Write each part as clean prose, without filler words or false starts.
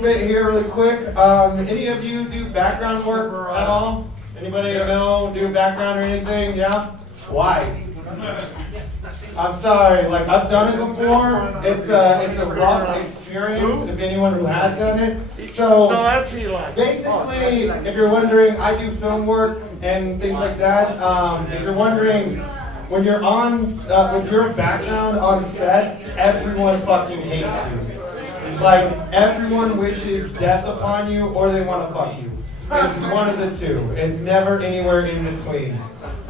little bit here really quick. Any of you do background work at all? Anybody know do background or anything? Yeah? Why? I'm sorry, like I've done it before. It's a rough experience if anyone who has done it. So basically, if you're wondering, I do film work and things like that. If you're wondering, when you're on with your background on set, everyone fucking hates you. Like everyone wishes death upon you, or they want to fuck you. It's one of the two. It's never anywhere in between.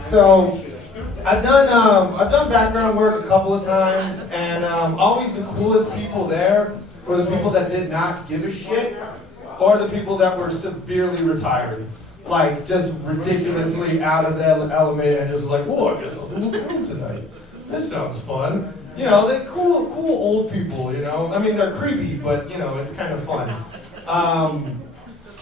So I've done background work a couple of times, and always the coolest people there were the people that did not give a shit, or the people that were severely retired. Like, just ridiculously out of their element and just like, whoa, I guess I'll do a film tonight. This sounds fun. You know, they're cool old people, you know? I mean, they're creepy, but, you know, it's kind of fun.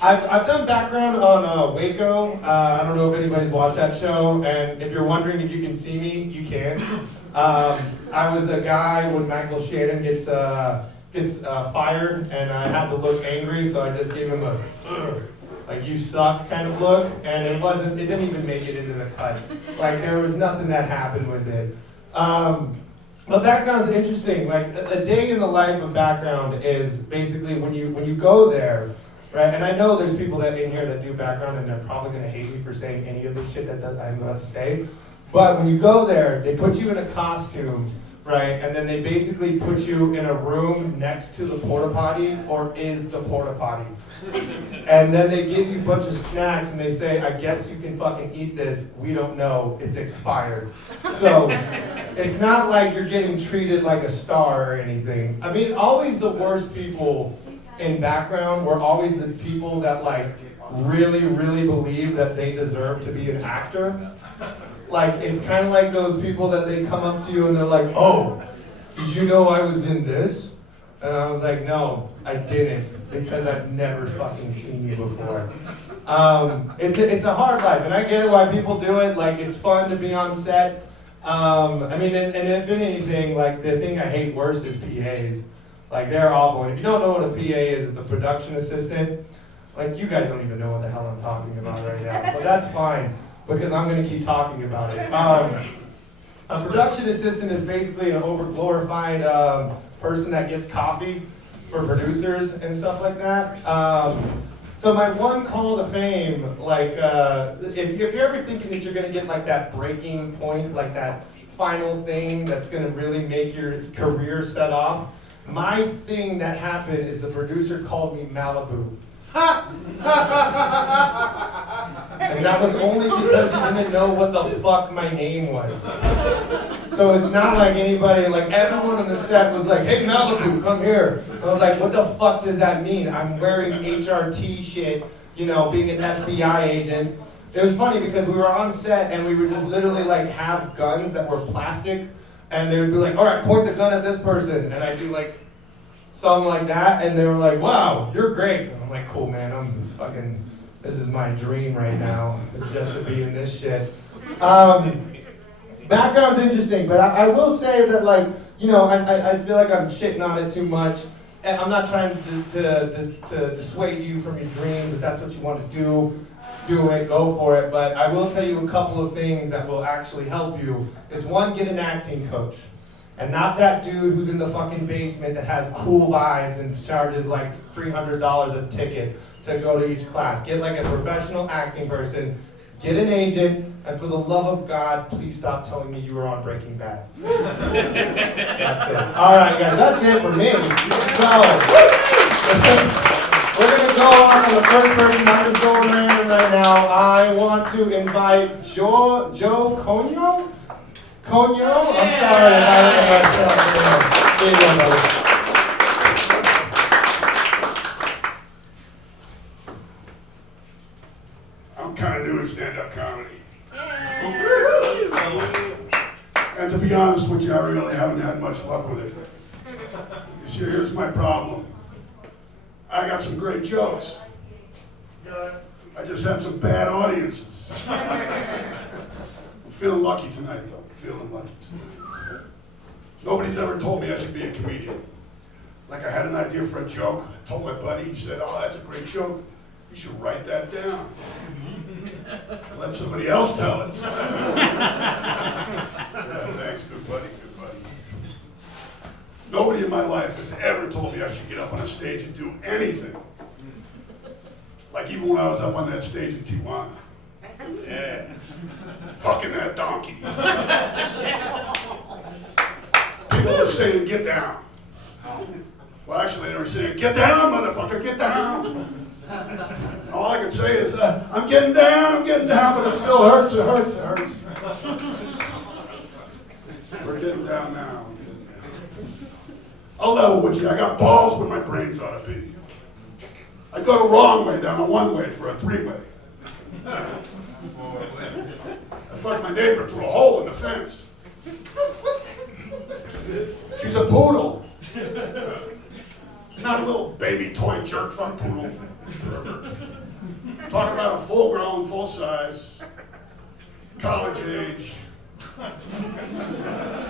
I've done background on Waco. I don't know if anybody's watched that show, and if you're wondering if you can see me, you can. I was a guy when Michael Shannon gets fired, and I had to look angry, so I just gave him a like you suck kind of look, and it didn't even make it into the cut. Like there was nothing that happened with it. But background's interesting. Like a day in the life of background is basically when you go there, right? And I know there's people that in here that do background, and they're probably gonna hate me for saying any of the shit that I'm about to say. But when you go there, they put you in a costume, right? And then they basically put you in a room next to the porta potty, or is the porta potty. And then they give you a bunch of snacks and they say, I guess you can fucking eat this. We don't know. It's expired. So it's not like you're getting treated like a star or anything. I mean, always the worst people in background were always the people that like really, really believe that they deserve to be an actor. Like, it's kind of like those people that they come up to you and they're like, oh, did you know I was in this? And I was like, no, I didn't, because I've never fucking seen you before. It's a hard life, and I get it why people do it. Like, it's fun to be on set. I mean, and if anything, like, the thing I hate worse is PAs. Like, they're awful. And if you don't know what a PA is, it's a production assistant. Like, you guys don't even know what the hell I'm talking about right now, but that's fine, because I'm going to keep talking about it. A production assistant is basically an over-glorified person that gets coffee for producers and stuff like that. So my one call to fame, like, if you're ever thinking that you're going to get like that breaking point, like that final thing that's going to really make your career set off, my thing that happened is the producer called me Malibu. And that was only because he didn't know what the fuck my name was. So it's not like anybody, like everyone on the set was like, hey Malibu, come here. I was like, what the fuck does that mean? I'm wearing HRT shit, you know, being an FBI agent. It was funny because we were on set and we would just literally like have guns that were plastic, and they would be like, all right, point the gun at this person. And I'd do like something like that, and they were like, wow, you're great. And I'm like, cool, man, this is my dream right now, is just to be in this shit. Background's interesting, but I will say that, like, you know, I feel like I'm shitting on it too much. And I'm not trying to dissuade you from your dreams. If that's what you want to do it, go for it. But I will tell you a couple of things that will actually help you. Is one, get an acting coach. And not that dude who's in the fucking basement that has cool vibes and charges like $300 a ticket to go to each class. Get like a professional acting person, get an agent, and for the love of God, please stop telling me you were on Breaking Bad. That's it. All right, guys, that's it for me. So, we're going to go on to the first person. I'm just going random right now. I want to invite Joe Conyo? Conyo? I'm sorry if I don't know myself. I'm kind of new in stand-up comedy. And to be honest with you, I really haven't had much luck with it. You see, here's my problem. I got some great jokes. I just had some bad audiences. I'm feeling lucky tonight, though. Feeling lucky tonight. Nobody's ever told me I should be a comedian. Like I had an idea for a joke. I told my buddy, he said, oh, that's a great joke. You should write that down. Let somebody else tell it. Yeah, thanks, good buddy, good buddy. Nobody in my life has ever told me I should get up on a stage and do anything. Like even when I was up on that stage in Tijuana. Yeah. Fucking that donkey. People were saying, get down. Well, actually, they were saying, get down, motherfucker, get down. All I could say is, I'm getting down, but it still hurts, it hurts, it hurts. We're getting down now. I'll level with you. I got balls where my brains ought to be. I go the wrong way down a one-way for a three-way. I fucked my neighbor through a hole in the fence. She's a poodle. Not a little baby toy jerk fuck poodle. Talk about a full-grown, full-size, college age,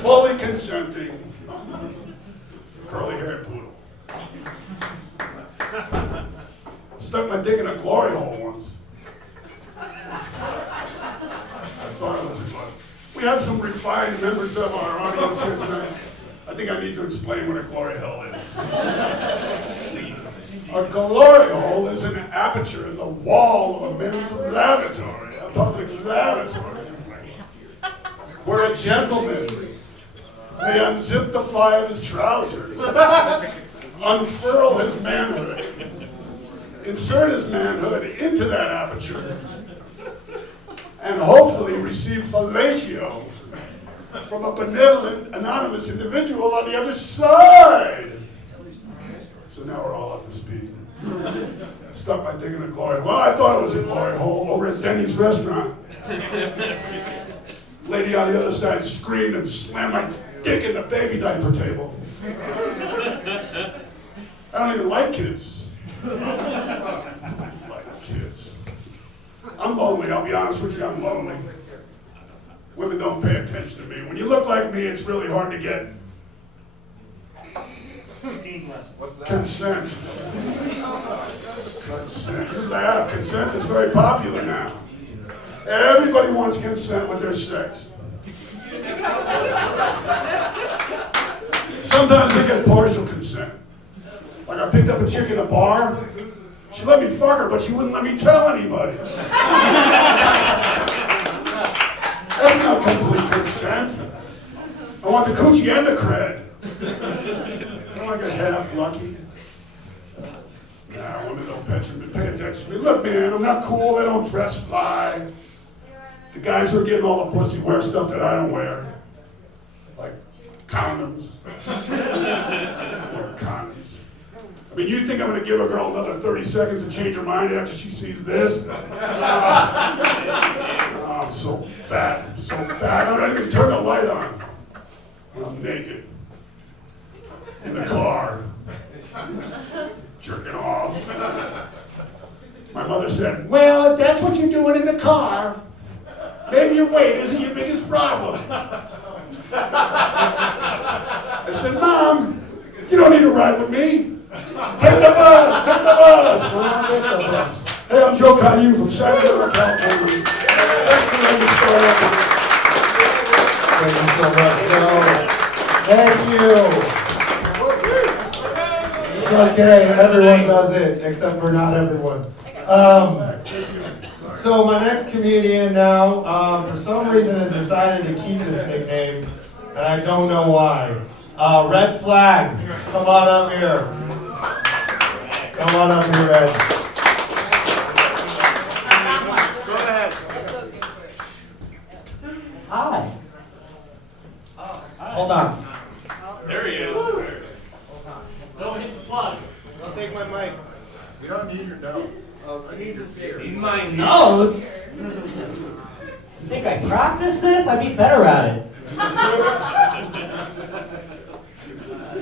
fully consenting, curly-haired poodle. Stuck my dick in a glory hole once. I thought it was a bug. We have some refined members of our audience here tonight. I think I need to explain what a glory hole is. A glory hole is an aperture in the wall of a men's lavatory, a public lavatory, where a gentleman may unzip the fly of his trousers, unfurl his manhood, insert his manhood into that aperture, and hopefully receive fellatio from a benevolent, anonymous individual on the other side. So now we're all up to speed. Stuck my dick in a glory. Well, I thought it was a glory hole over at Denny's restaurant. Lady on the other side screamed and slammed my dick in the baby diaper table. I don't even like kids. Like kids. I'm lonely, I'll be honest with you, I'm lonely. Women don't pay attention to me. When you look like me, it's really hard to get consent. Consent. You laugh. Consent is very popular now. Everybody wants consent with their sex. Sometimes they get partial consent. Like I picked up a chick in a bar. She let me fuck her, but she wouldn't let me tell anybody. That's not complete consent. I want the coochie and the cred. I want to get half lucky. Nah, women don't pay attention to me. Look, man, I'm not cool. I don't dress fly. The guys who are getting all the pussy wear stuff that I don't wear. Like condoms. Or condoms. I mean, you think I'm going to give a girl another 30 seconds to change her mind after she sees this? Oh, I'm so fat. I'm so fat. I don't even turn the light on. And I'm naked. In the car. Jerking off. My mother said, well, if that's what you're doing in the car, maybe your weight isn't your biggest problem. I said, Mom, you don't need to ride with me. Take the bus, take the bus. Well, take the bus. Hey, I'm Joe Caillou from Sacramento, California. Thanks for letting me start up. Thank you so much, Joe. Thank you. It's okay, everyone does it, except for not everyone. So my next comedian now, for some reason has decided to keep this nickname, and I don't know why. Red Flag, come on up here. Come on up here, Red. Go ahead. Hi. Hold on. There he is. Don't hit the plug. I'll take my mic. We don't need your notes. He needs a sticker. My notes? You think I practiced this? I'd be better at it.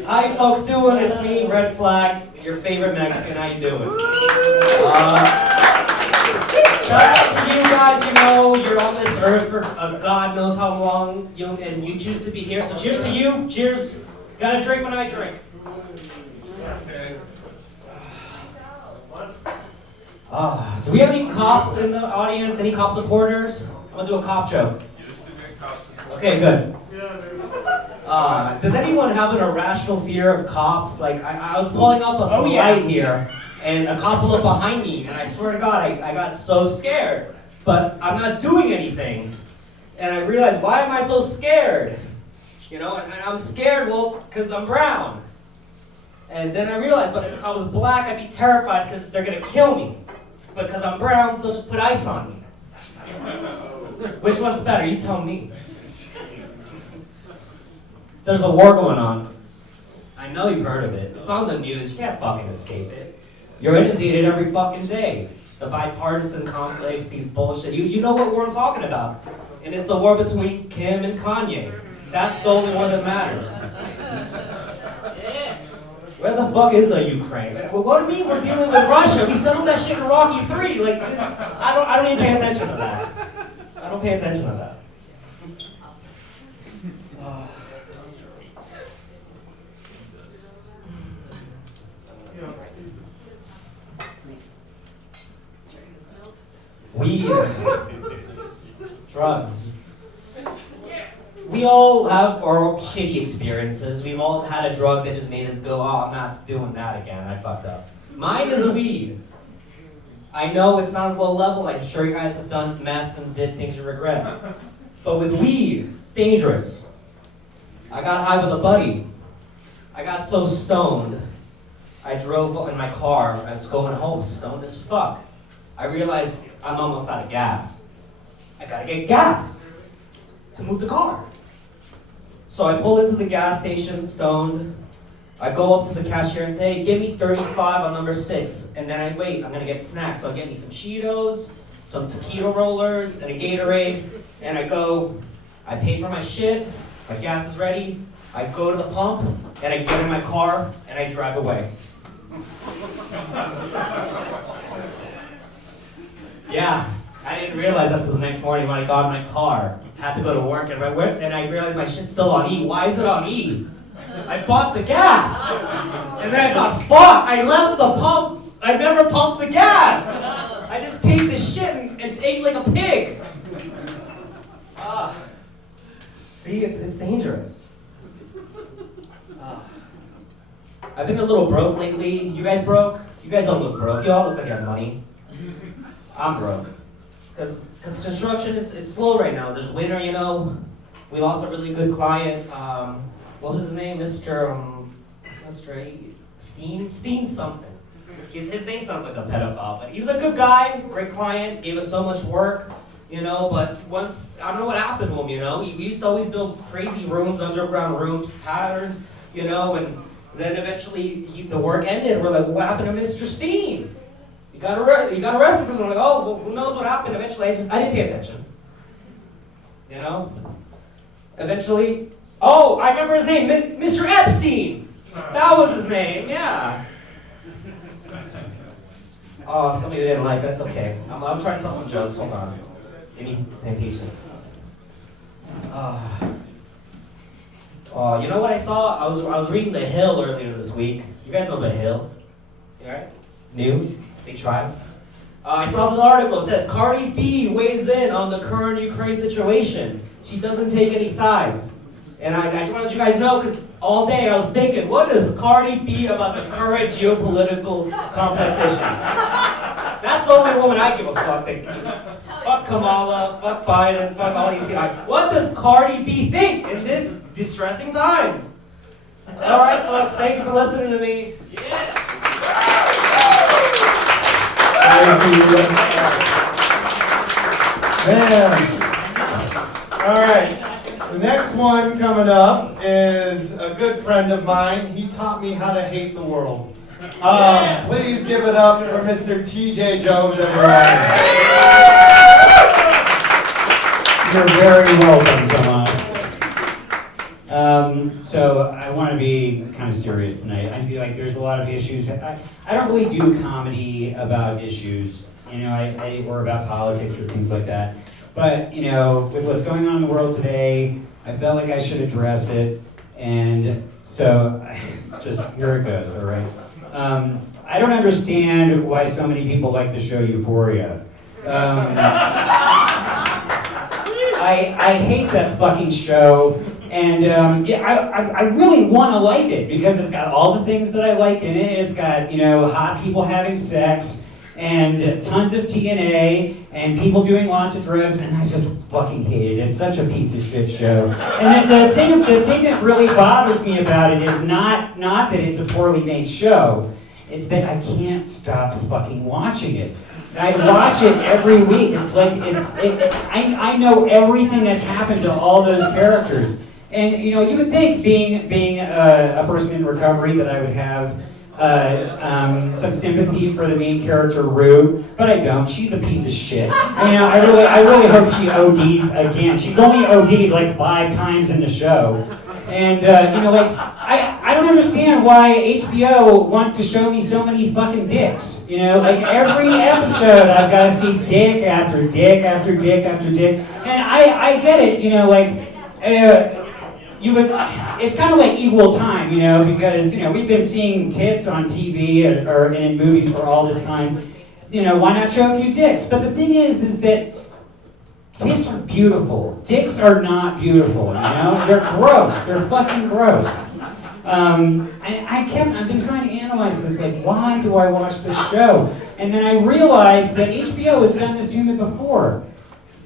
How you folks doing? It's me, Red Flag, your favorite Mexican. How you doing? Shout out to you guys. You know, you're on this earth for God knows how long, and you choose to be here. So cheers to you. Cheers. Gotta drink when I drink. Do we have any cops in the audience? Any cop supporters? I'm gonna do a cop joke. Okay, good. Does anyone have an irrational fear of cops? Like, I was pulling up a light here, and a cop pulled up behind me, and I swear to God, I got so scared. But I'm not doing anything. And I realized, why am I so scared? You know, and I'm scared, well, because I'm brown. And then I realized, but if I was black, I'd be terrified because they're going to kill me. But because I'm brown, they'll just put ice on me. Which one's better? You tell me. There's a war going on. I know you've heard of it. It's on the news. You can't fucking escape it. You're inundated every fucking day. The bipartisan conflicts, these bullshit. You know what war I'm talking about. And it's the war between Kim and Kanye. That's the only one that matters. Where the fuck is Ukraine? Well, what do you mean we're dealing with Russia? We settled that shit in Rocky 3. Like, I don't even pay attention to that. I don't pay attention to that. Weed. Drugs. We all have our own shitty experiences. We've all had a drug that just made us go, oh, I'm not doing that again. I fucked up. Mine is weed. I know it sounds low level. I'm sure you guys have done meth and did things you regret. But with weed, it's dangerous. I got high with a buddy. I got so stoned. I drove in my car. I was going home stoned as fuck. I realized I'm almost out of gas. I gotta get gas to move the car. So I pull into the gas station stoned. I go up to the cashier and say, hey, give me 35 on number 6. And then I wait, I'm gonna get snacks. So I get me some Cheetos, some taquito rollers, and a Gatorade. And I go, I pay for my shit, my gas is ready. I go to the pump, and I get in my car, and I drive away. Yeah, I didn't realize that until the next morning when I got in my car. Had to go to work, and I realized my shit's still on E. Why is it on E? I bought the gas! And then I thought, fuck, I left the pump. I never pumped the gas! I just paid the shit and ate like a pig. See, it's dangerous. I've been a little broke lately. You guys broke? You guys don't look broke. You all look like you have money. I'm broke. Because construction, it's slow right now. There's winter, you know. We lost a really good client. What was his name? Mr. Steen something. His name sounds like a pedophile, but he was a good guy, great client, gave us so much work, you know, but once, I don't know what happened to him, you know. We used to always build crazy rooms, underground rooms, patterns, you know, and then eventually the work ended. We're like, what happened to Mr. Steen? You got arrested for something. Like, oh, well, who knows what happened? Eventually, I didn't pay attention. You know? Eventually, oh, I remember his name, Mr. Epstein. That was his name, yeah. Oh, somebody didn't like it. That's okay. I'm trying to tell some jokes. Hold on. Give me patience. You know what I saw? I was reading The Hill earlier this week. You guys know The Hill? You alright? News? Big tribe. I saw the article. It says, Cardi B weighs in on the current Ukraine situation. She doesn't take any sides. And I just wanted you guys to know, because all day I was thinking, what does Cardi B about the current geopolitical complex issues? That's the only woman I give a fuck. Fuck Kamala, fuck Biden, fuck all these people. What does Cardi B think in this distressing times? All right, folks, thank you for listening to me. Yeah. All right. The next one coming up is a good friend of mine. He taught me how to hate the world. Please give it up for Mr. TJ Jones, everybody. You're very welcome, Thomas. So I want to be kind of serious tonight. I feel like there's a lot of issues. I don't really do comedy about issues. You know, or about politics or things like that. But, you know, with what's going on in the world today, I felt like I should address it. And so just here it goes, all right? I don't understand why so many people like the show Euphoria. I hate that fucking show, and I really want to like it because it's got all the things that I like in it. It's got, hot people having sex, and tons of TNA, and people doing lots of drugs, and I just fucking hate it. It's such a piece of shit show. And the thing that really bothers me about it is not that it's a poorly made show, it's that I can't stop fucking watching it. I watch it every week. It's like, I know everything that's happened to all those characters. And, you would think, being a person in recovery, that I would have some sympathy for the main character, Rue, but I don't. She's a piece of shit. I really hope she ODs again. She's only OD'd like 5 times in the show. And, I don't understand why HBO wants to show me so many fucking dicks. Every episode I've got to see dick after dick after dick after dick. And I get it, it's kind of like equal time, because, we've been seeing tits on TV or in movies for all this time. Why not show a few dicks? But the thing is that tits are beautiful. Dicks are not beautiful, They're gross. They're fucking gross. I've been trying to analyze this, like, why do I watch this show? And then I realized that HBO has done this to me before.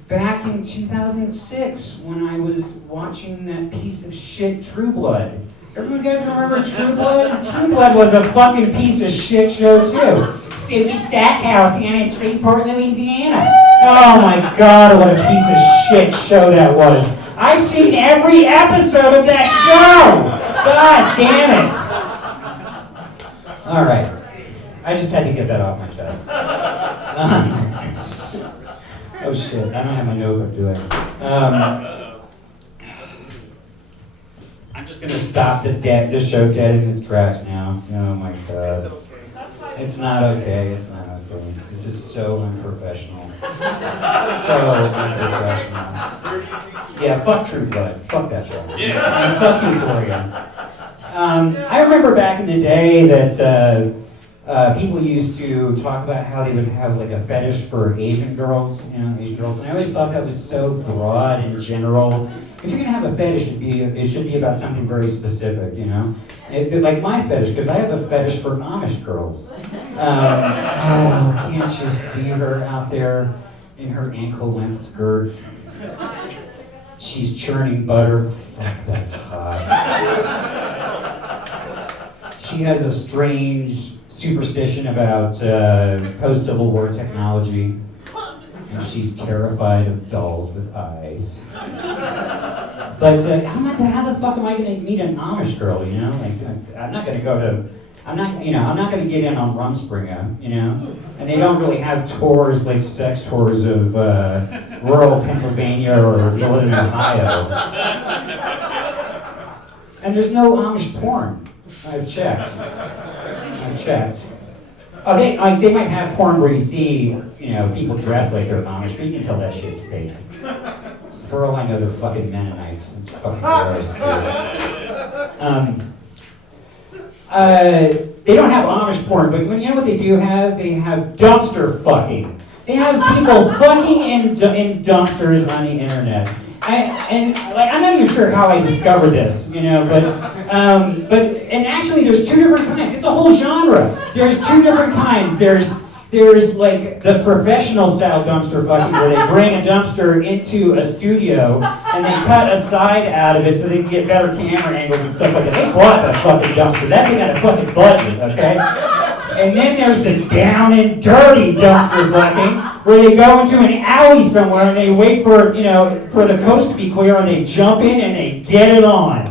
Back in 2006, when I was watching that piece of shit True Blood. Everyone guys remember True Blood? True Blood was a fucking piece of shit show too. Suki Stackhouse down in Shreveport, Louisiana. Oh my god, what a piece of shit show that was. I've seen every episode of that show! God damn it! Alright. I just had to get that off my chest. Oh shit, I don't have my notebook, do I? I'm just gonna stop the show dead in its tracks now. Oh my god. It's not okay, it's not okay. This is so unprofessional. So unprofessional. Yeah, fuck True Blood. Fuck that show. Yeah. And fuck Euphoria. I remember back in the day that people used to talk about how they would have like a fetish for Asian girls, Asian girls, and I always thought that was so broad and general. If you're gonna have a fetish, it should be about something very specific, like my fetish, because I have a fetish for Amish girls. Can't you see her out there in her ankle-length skirt? She's churning butter. Fuck, that's hot. She has a strange superstition about post-Civil War technology, and she's terrified of dolls with eyes. But how the fuck am I going to meet an Amish girl? I'm not going to go to. I'm not going to get in on Rumspringa, And they don't really have tours like sex tours of rural Pennsylvania or northern Ohio. And there's no Amish porn. I've checked. Oh, they might have porn where you see, people dressed like they're Amish, but you can tell that shit's fake. For all I know, they're fucking Mennonites. It's fucking gross, they don't have Amish porn, but you know what they do have? They have dumpster fucking. They have people fucking in dumpsters on the internet. I'm not even sure how I discovered this, but actually there's 2 different kinds. It's a whole genre. There's 2 different kinds. There's like the professional style dumpster fucking where they bring a dumpster into a studio and they cut a side out of it so they can get better camera angles and stuff like that. They bought that fucking dumpster. That thing had a fucking budget, okay? And then there's the down and dirty dumpster fucking where they go into an alley somewhere and they wait for, for the coast to be clear and they jump in and they get it on.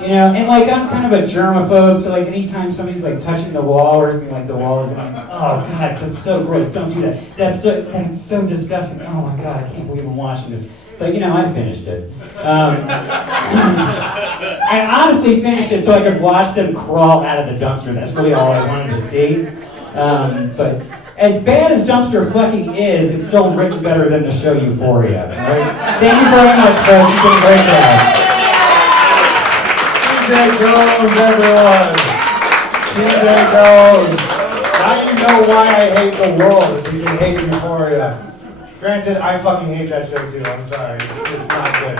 And like I'm kind of a germaphobe, so like anytime somebody's like touching the wall or something like the wall, I'm like, oh god, that's so gross, don't do that. That's so disgusting. Oh my god, I can't believe I'm watching this. But I finished it. I honestly finished it so I could watch them crawl out of the dumpster. That's really all I wanted to see. But as bad as dumpster fucking is, it's still written better than the show Euphoria. Right? Thank you very much, folks. You've been a great job. TJ Jones, everyone. TJ Jones. Now you know why I hate the world, if you can hate Euphoria. Granted, I fucking hate that show too, I'm sorry. It's not good.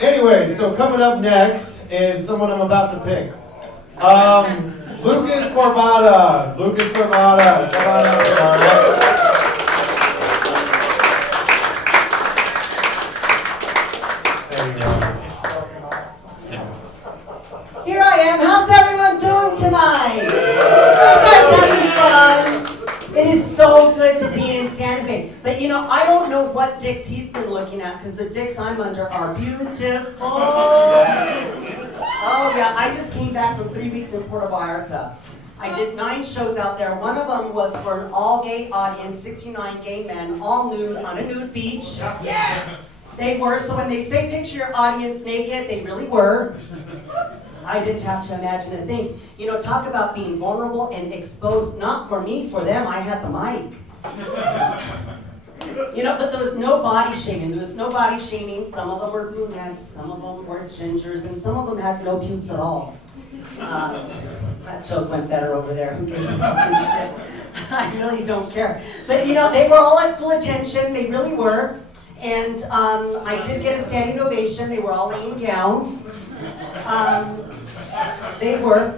Anyway, so coming up next is someone I'm about to pick. Lucas Corbata. Lucas Corbata. Come on up here, all right? There you go. Here I am. How's everyone doing tonight? You guys having fun? It is so good to be in Santa Fe. But you know, I don't know what dicks he's been looking at because the dicks I'm under are beautiful. Oh yeah, I just came back from 3 weeks in Puerto Vallarta. I did 9 shows out there. One of them was for an all-gay audience, 69 gay men, all nude on a nude beach. Yeah! They were, so when they say picture your audience naked, they really were. I didn't have to imagine a thing. You know, talk about being vulnerable and exposed, not for me, for them, I had the mic. You know, but there was no body shaming. There was no body shaming. Some of them were brunettes, some of them were gingers, and some of them had no pubes at all. That joke went better over there. Who gives a fucking shit? I really don't care. But you know, they were all at full attention. They really were. And I did get a standing ovation. They were all laying down. They were.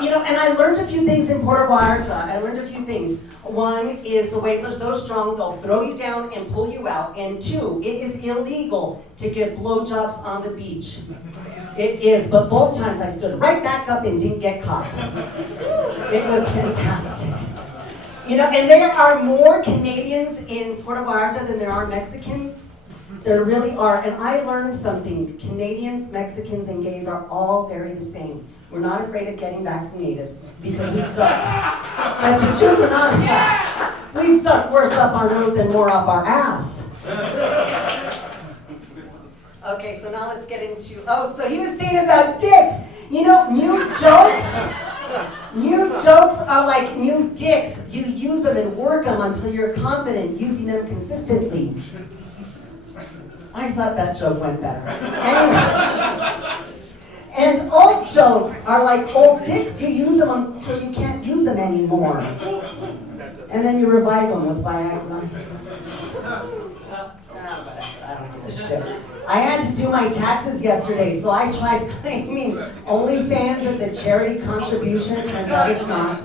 You know, and I learned a few things in Puerto Vallarta. I learned a few things. One is the waves are so strong, they'll throw you down and pull you out. And 2, it is illegal to get blowjobs on the beach. It is, but both times I stood right back up and didn't get caught. It was fantastic. You know, and there are more Canadians in Puerto Vallarta than there are Mexicans. There really are, and I learned something. Canadians, Mexicans, and gays are all very the same. We're not afraid of getting vaccinated because we've stuck. That's a joke, we're not. We've stuck worse up our nose and more up our ass. Okay, so now let's get into, so he was saying about dicks. You know, new jokes are like new dicks. You use them and work them until you're confident using them consistently. I thought that joke went better. Anyway. And old jokes are like old dicks. You use them until you can't use them anymore. And then you revive them with Viagra. I don't give a shit. I had to do my taxes yesterday, so I tried claiming OnlyFans as a charity contribution. Turns out it's not.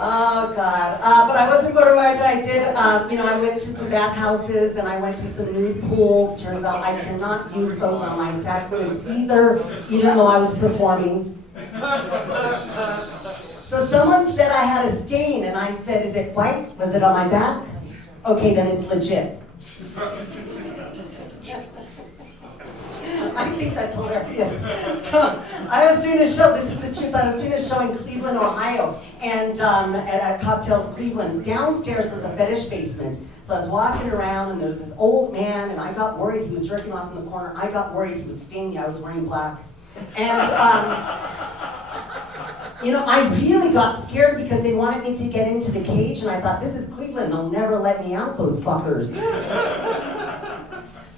Oh, God. But I wasn't going to write. I did, I went to some bathhouses and I went to some nude pools. Turns out I cannot use those on my taxes either, even though I was performing. So someone said I had a stain, and I said, is it white? Was it on my back? Okay, then it's legit. I think that's hilarious. So I was doing a show, this is the truth, I was doing a show in Cleveland, Ohio, and at Cocktails Cleveland. Downstairs was a fetish basement. So I was walking around and there was this old man, and I got worried he was jerking off in the corner. I got worried he would stain me, I was wearing black. And, I really got scared because they wanted me to get into the cage, and I thought, this is Cleveland, they'll never let me out, those fuckers.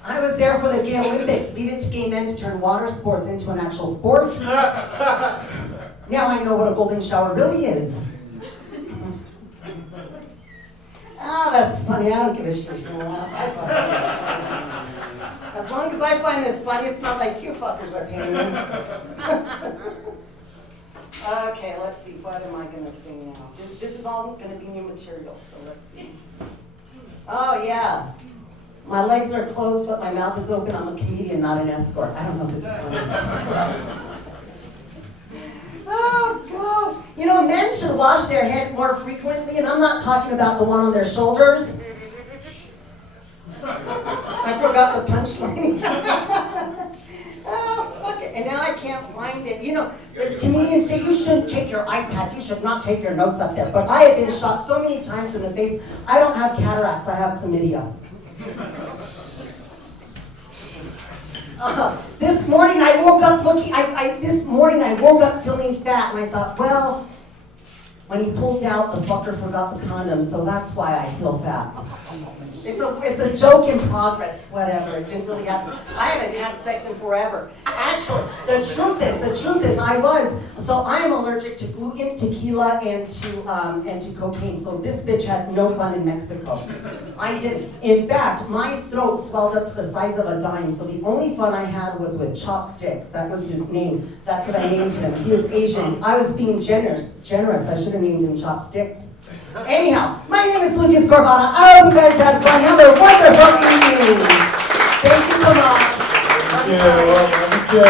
I was there for the Gay Olympics. Leave it to gay men to turn water sports into an actual sport. Now I know what a golden shower really is. That's funny. I don't give a shit if you laugh. I find this funny. As long as I find this funny, it's not like you fuckers are paying me. Okay, let's see. What am I going to sing now? This is all going to be new material, so let's see. Oh, yeah. My legs are closed, but my mouth is open. I'm a comedian, not an escort. I don't know if it's funny. Oh, God. Men should wash their head more frequently, and I'm not talking about the one on their shoulders. I forgot the punchline. Oh, fuck it. And now I can't find it. The comedians say you shouldn't take your iPad. You should not take your notes up there. But I have been shot so many times in the face. I don't have cataracts. I have chlamydia. This morning I woke up feeling fat, and I thought, well, When he pulled out, the fucker forgot the condom, so that's why I feel fat. It's a joke in progress, whatever. It didn't really happen. I haven't had sex in forever. Actually, the truth is, I am allergic to gluten, tequila, and to cocaine. So this bitch had no fun in Mexico. I didn't. In fact, my throat swelled up to the size of a dime. So the only fun I had was with chopsticks. That was his name. That's what I named him. He was Asian. I was being generous. I should have named him Chopsticks. Anyhow, my name is Lucas Corbata. I hope you guys had fun. Have a wonderful evening. Thank you so much. Thank you.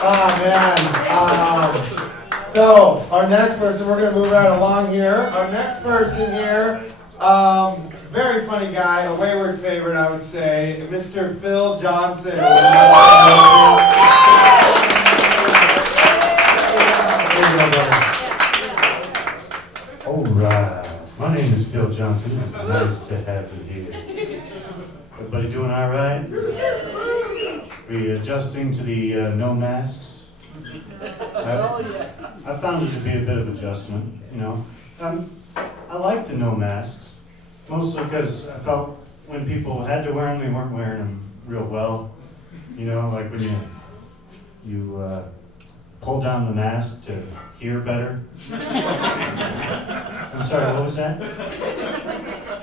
Oh, man. So, our next person, we're going to move right along here. Our next person here, very funny guy, a Wayward favorite, I would say, Mr. Phil Johnson. All right. My name is Phil Johnson. It's nice to have you here. Everybody doing all right? We adjusting to the no masks? I found it to be a bit of adjustment, you know. I like the no masks, mostly because I felt when people had to wear them, they weren't wearing them real well. You know, like when you pull down the mask to hear better. I'm sorry, what was that?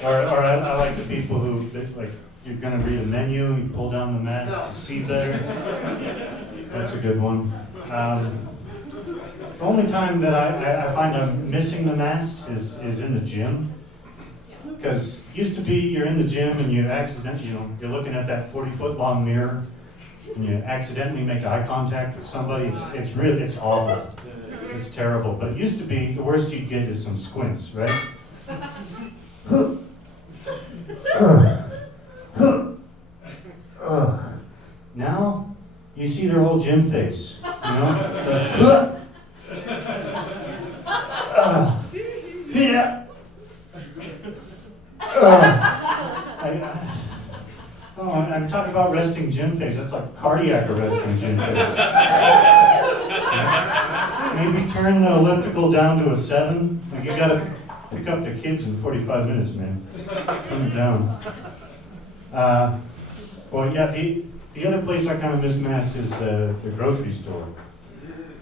Or I like the people who, like, you're gonna read a menu, you pull down the mask to see better. That's a good one. The only time that I find I'm missing the masks is in the gym. Because used to be you're in the gym and you accidentally, you're looking at that 40-foot long mirror and you accidentally make eye contact with somebody. It's awful. It's terrible. But it used to be the worst you'd get is some squints, right? Now you see their whole gym face, you know? I'm talking about resting gym face. That's like cardiac arresting gym face. Maybe turn the elliptical down to a 7. Like you gotta pick up the kids in 45 minutes, man. Turn it down. Well, yeah, the other place I kind of miss masks is the grocery store.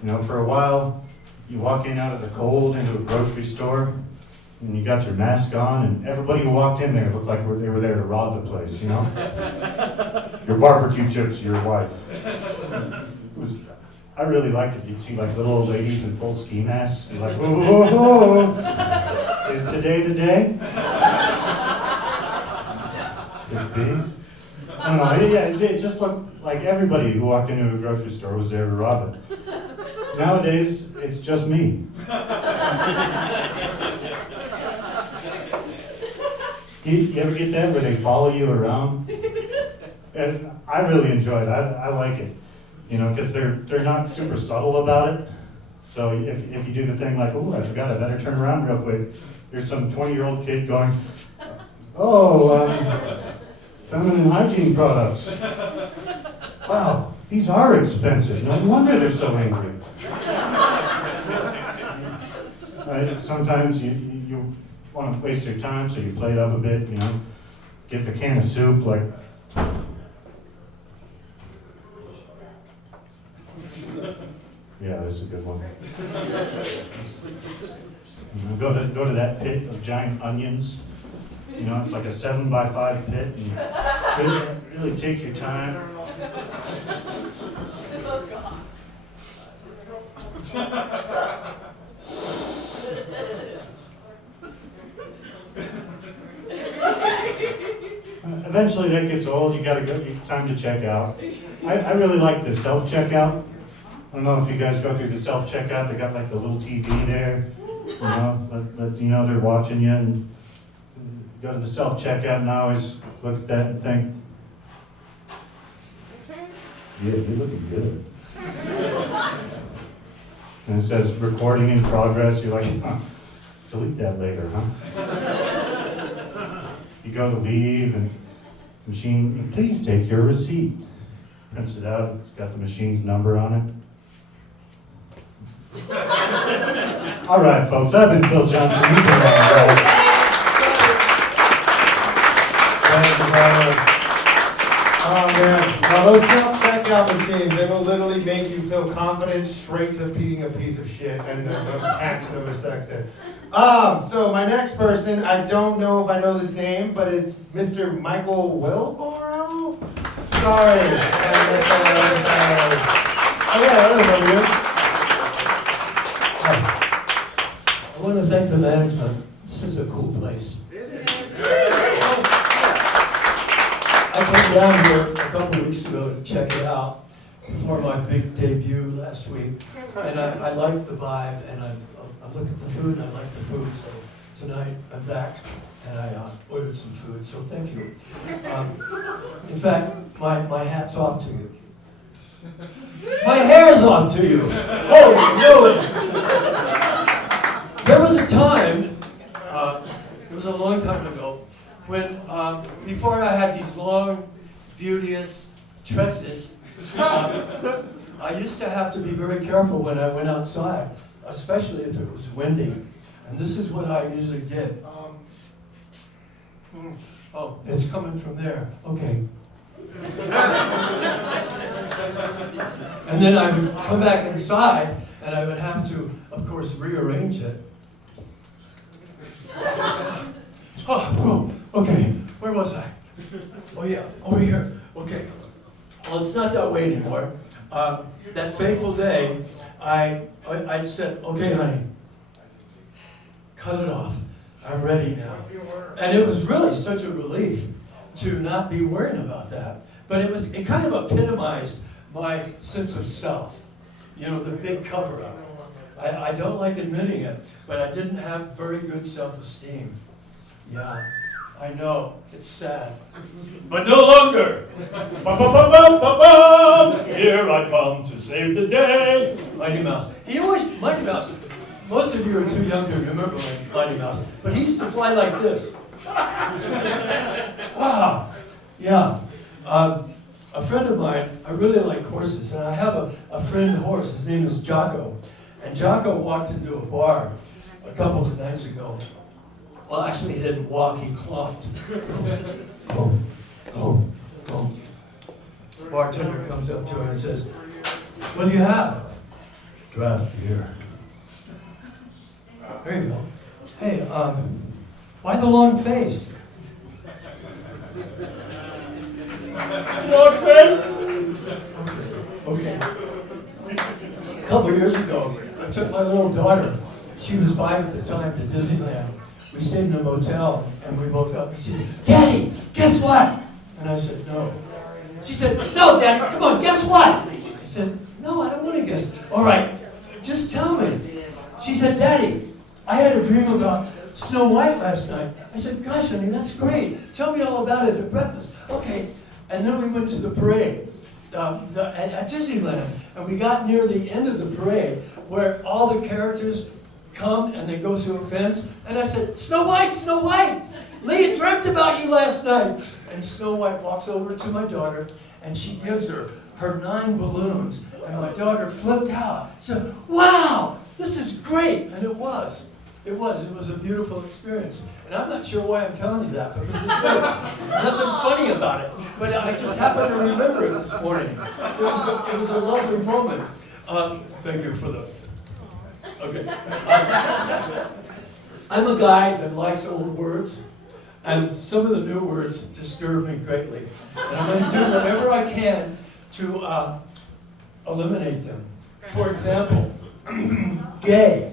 You know, for a while, you walk in out of the cold into a grocery store, and you got your mask on, and everybody who walked in there looked like they were there to rob the place, you know? Your barbecue chips, your wife. I really liked it. You'd see like little old ladies in full ski masks. You're like, whoa, is today the day? Could be. I don't know, yeah, it just looked like everybody who walked into a grocery store was there to rob it. Nowadays, it's just me. You ever get that where they follow you around? And I really enjoy it. I like it, you know, because they're not super subtle about it. So if you do the thing like, oh, I forgot, I better turn around real quick. There's some 20-year-old kid going, feminine hygiene products. Wow, these are expensive. No wonder they're so angry. Right? Sometimes you want to waste your time, so you play it up a bit, you know. Get the can of soup, like. Yeah, that's a good one. Go to that pit of giant onions. You know, it's like a 7x5 pit, and really take your time. Eventually that gets old, you gotta go, time to check out. I really like the self-checkout. I don't know if you guys go through the self-checkout, they got like the little TV there, you know, you know they're watching you, and go to the self-checkout and I always look at that and think, yeah, you're looking good. And it says recording in progress, you're like, delete that later, huh? You go to leave and machine, please take your receipt. Prints it out, it's got the machine's number on it. All right, folks, I've been Phil Johnson. You've been Ryan Wells. Thank you very much. Oh man, now those self-checkout machines, they will literally make you feel confident straight to being a piece of shit and action over sex ed. So my next person, I don't know if I know this name, but it's Mr. Michael Wilboro? Sorry. Oh yeah, I don't know you. I want to thank the management. This is a cool place. I came down here a couple of weeks ago to check it out before my big debut last week, and I liked the vibe, and I looked at the food, and I liked the food, so tonight I'm back, and I ordered some food, so thank you. In fact, my hat's off to you. My hair's off to you! Oh, no! There was a time, it was a long time ago, when before I had these long, beauteous tresses, I used to have to be very careful when I went outside, especially if it was windy. And this is what I usually did. Oh, it's coming from there. Okay. And then I would come back inside, and I would have to, of course, rearrange it. Oh, okay, where was I? Oh yeah, over here, okay. Well, it's not that way anymore. That fateful day, I said, okay, honey, cut it off. I'm ready now. And it was really such a relief to not be worrying about that. But it kind of epitomized my sense of self. You know, the big cover-up. I don't like admitting it, but I didn't have very good self-esteem. Yeah, I know, it's sad. But no longer! Ba-ba-ba-ba-ba-bum! Here I come to save the day! Mighty Mouse. Mighty Mouse, most of you are too young to remember Mighty Mouse, but he used to fly like this. Wow, yeah. A friend of mine, I really like horses, and I have a friend horse, his name is Jocko. And Jocko walked into a bar a couple of nights ago. Well, actually, he didn't walk, he clumped. Boom, boom, boom. The bartender comes up to him and says, what do you have? Draft beer. There you go. Hey, why the long face? Long face? Okay. A couple of years ago, I took my little daughter, she was 5 at the time, to Disneyland. We stayed in a motel, and we woke up, and she said, Daddy, guess what? And I said, no. She said, no, Daddy, come on, guess what? I said, no, I don't want to guess. All right, just tell me. She said, Daddy, I had a dream about Snow White last night. I said, gosh, honey, that's great. Tell me all about it at breakfast. Okay, and then we went to the parade at Disneyland, and we got near the end of the parade where all the characters come and they go through a fence, and I said, Snow White, Leah dreamt about you last night. And Snow White walks over to my daughter, and she gives her 9 balloons, and my daughter flipped out. She said, wow, this is great, and it was a beautiful experience. And I'm not sure why I'm telling you that, because there's nothing funny about it, but I just happened to remember it this morning. It was a lovely moment. Thank you for the... Okay. I'm a guy that likes old words, and some of the new words disturb me greatly. And I'm going to do whatever I can to eliminate them. For example, gay.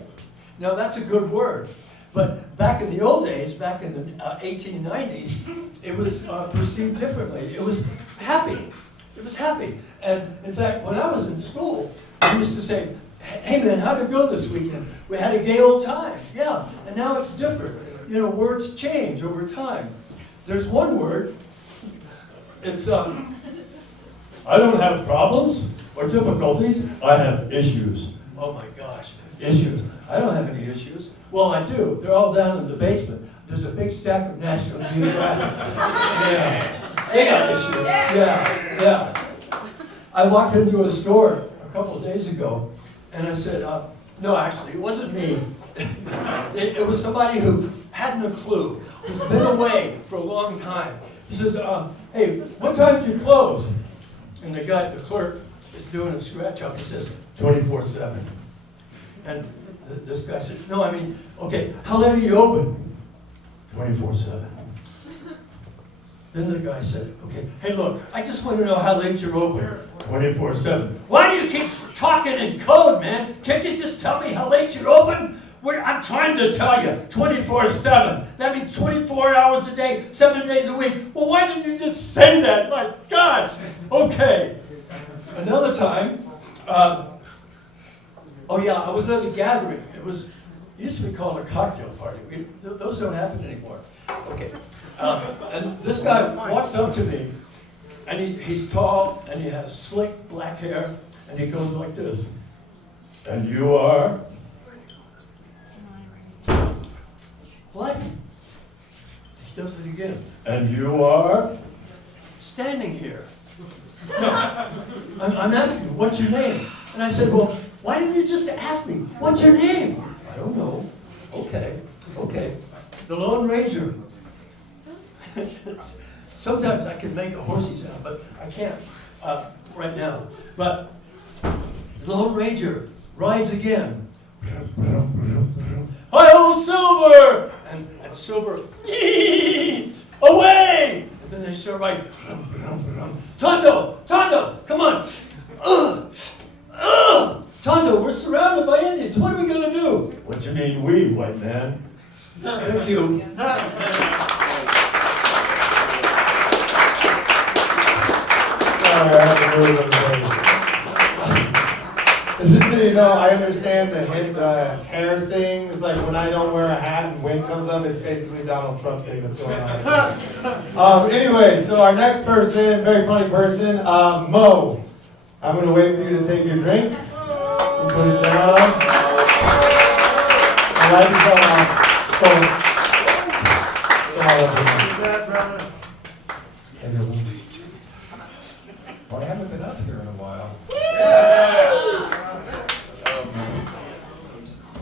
Now that's a good word, but back in the old days, back in the 1890s, it was perceived differently. It was happy. It was happy. And in fact, when I was in school, we used to say, hey man, how'd it go this weekend? We had a gay old time. Yeah, and now it's different. You know, words change over time. There's one word, it's, I don't have problems or difficulties, I have issues. Oh my gosh, issues. I don't have any issues. Well, I do. They're all down in the basement. There's a big stack of National Geographic. Yeah, they got issues. Yeah. I walked into a store a couple of days ago, and I said, no, actually, it wasn't me. it was somebody who hadn't a clue, who's been away for a long time. He says, hey, what time do you close? And the clerk is doing a scratch up. He says, 24/7. And this guy said, no, I mean, okay, how late are you open? 24/7. Then the guy said, okay, hey look, I just want to know how late you're open. 24/7. Why do you keep talking in code, man? Can't you just tell me how late you're open? I'm trying to tell you, 24/7. That means 24 hours a day, 7 days a week. Well, why didn't you just say that? My gosh. Okay. Another time, oh yeah, I was at a gathering. It used to be called a cocktail party. Those don't happen anymore. Okay. And this guy walks up to me, and he's tall, and he has slick black hair, and he goes like this. And you are? What? He does it again. And you are? Standing here. No, I'm asking you, what's your name? And I said, well, why didn't you just ask me, what's your name? I don't know. Okay. The Lone Ranger. Sometimes I can make a horsey sound, but I can't right now. But the Lone Ranger rides again. Hi-ho, Silver! And Silver, away! And then they start riding. Tonto, come on. Tonto, we're surrounded by Indians. What are we going to do? What you mean we, white man? Thank you. Just so you know, I understand the hair thing. It's like when I don't wear a hat and wind comes up, it's basically Donald Trump thing that's going on. Anyway, so our next person, very funny person, Mo. I'm going to wait for you to take your drink. You put it down. I like to tell Well, I haven't been up here in a while.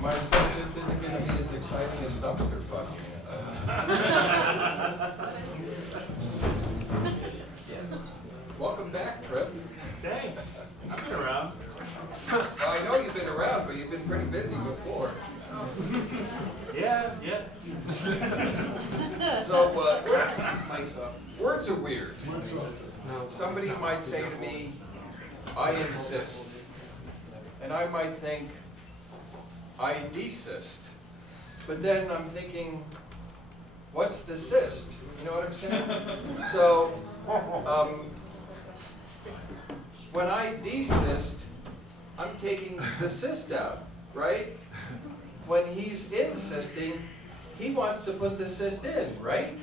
My son just isn't going to be as exciting as dumpster fucking. Welcome back, Trip. Thanks. I've been around. Well, I know you've been around, but you've been pretty busy before. Yeah. So, words are weird. Somebody might say to me, I insist. And I might think, I desist. But then I'm thinking, what's the cyst? You know what I'm saying? So, when I desist, I'm taking the cyst out, right? When he's insisting, he wants to put the cyst in, right?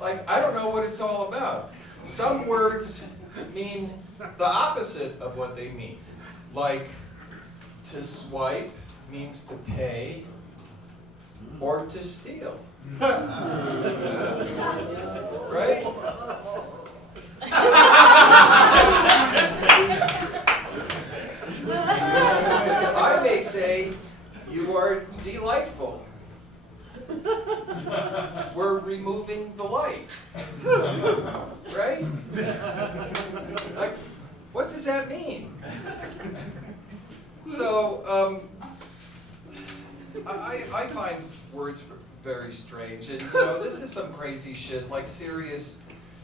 Like, I don't know what it's all about. Some words mean the opposite of what they mean. Like, to swipe means to pay or to steal. Right? I may say, you are delightful. We're removing the light. Right? Like, what does that mean? So, I find words very strange. And, this is some crazy shit, like serious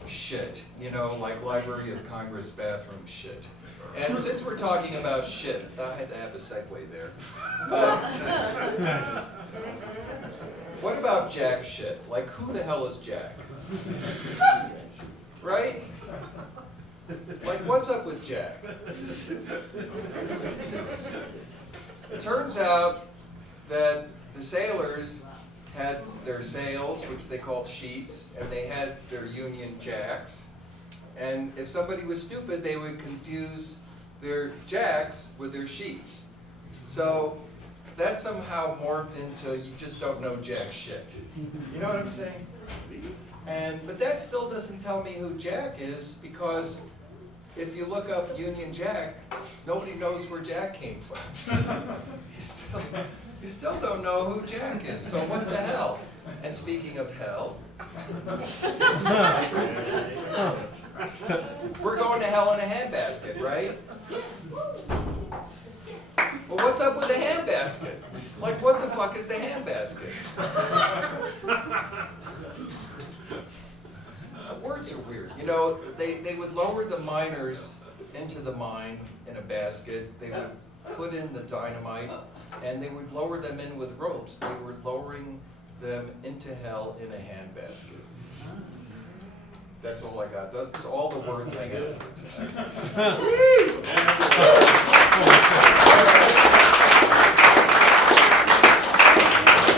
shit. Like Library of Congress bathroom shit. And since we're talking about shit, I had to have a segue there. What about Jack shit? Like, who the hell is Jack? Right? Like, what's up with Jack? It turns out that the sailors had their sails, which they called sheets, and they had their Union Jacks. And if somebody was stupid, they would confuse their jacks with their sheets. So that somehow morphed into you just don't know jack shit. You know what I'm saying? But that still doesn't tell me who Jack is, because if you look up Union Jack, nobody knows where Jack came from. So You still don't know who Jack is, so what the hell? And speaking of hell, we're going to hell in a handbasket, right? Well, what's up with the handbasket? Like, what the fuck is the handbasket? Words are weird. You know, they would lower the miners into the mine in a basket. They would put in the dynamite, and they would lower them in with ropes. They were lowering them into hell in a handbasket. That's all I got. That's all the words I have for tonight.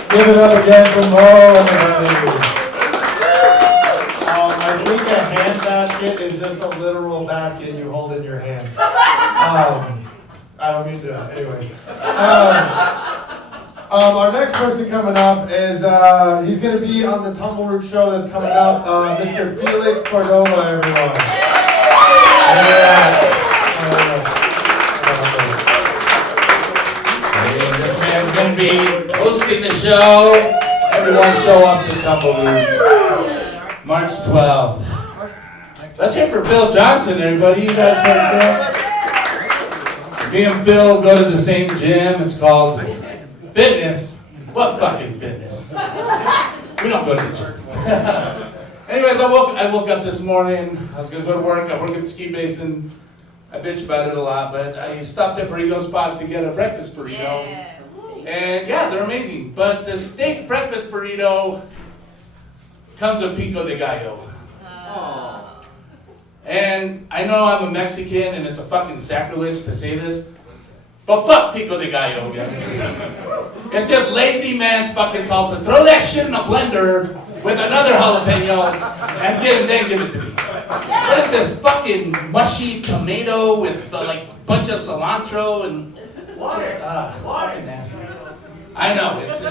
Give it up again for Mo. I think a hand basket is just a literal basket you hold in your hand. I don't mean to, anyway. Our next person coming up is, he's going to be on the Tumble Root show that's coming up, Mr. Felix Cordova, everyone. This man's going to be hosting the show. Everyone show up to Tumble Root. March 12th. Let's hear for Phil Johnson, everybody. You guys heard Phil? Me and Phil go to the same gym. It's called Fitness. What fucking fitness? We don't go to the gym. Anyways, I woke up this morning. I was going to go to work. I work at the ski basin. I bitch about it a lot, but I stopped at Burrito Spot to get a breakfast burrito. Yeah. And yeah, they're amazing. But the steak breakfast burrito comes with pico de gallo. And I know I'm a Mexican and it's a fucking sacrilege to say this, but fuck pico de gallo, guys. It's just lazy man's fucking salsa. Throw that shit in a blender with another jalapeno and then give it to me. What is this fucking mushy tomato with the like bunch of cilantro and just fucking nasty. I know, it's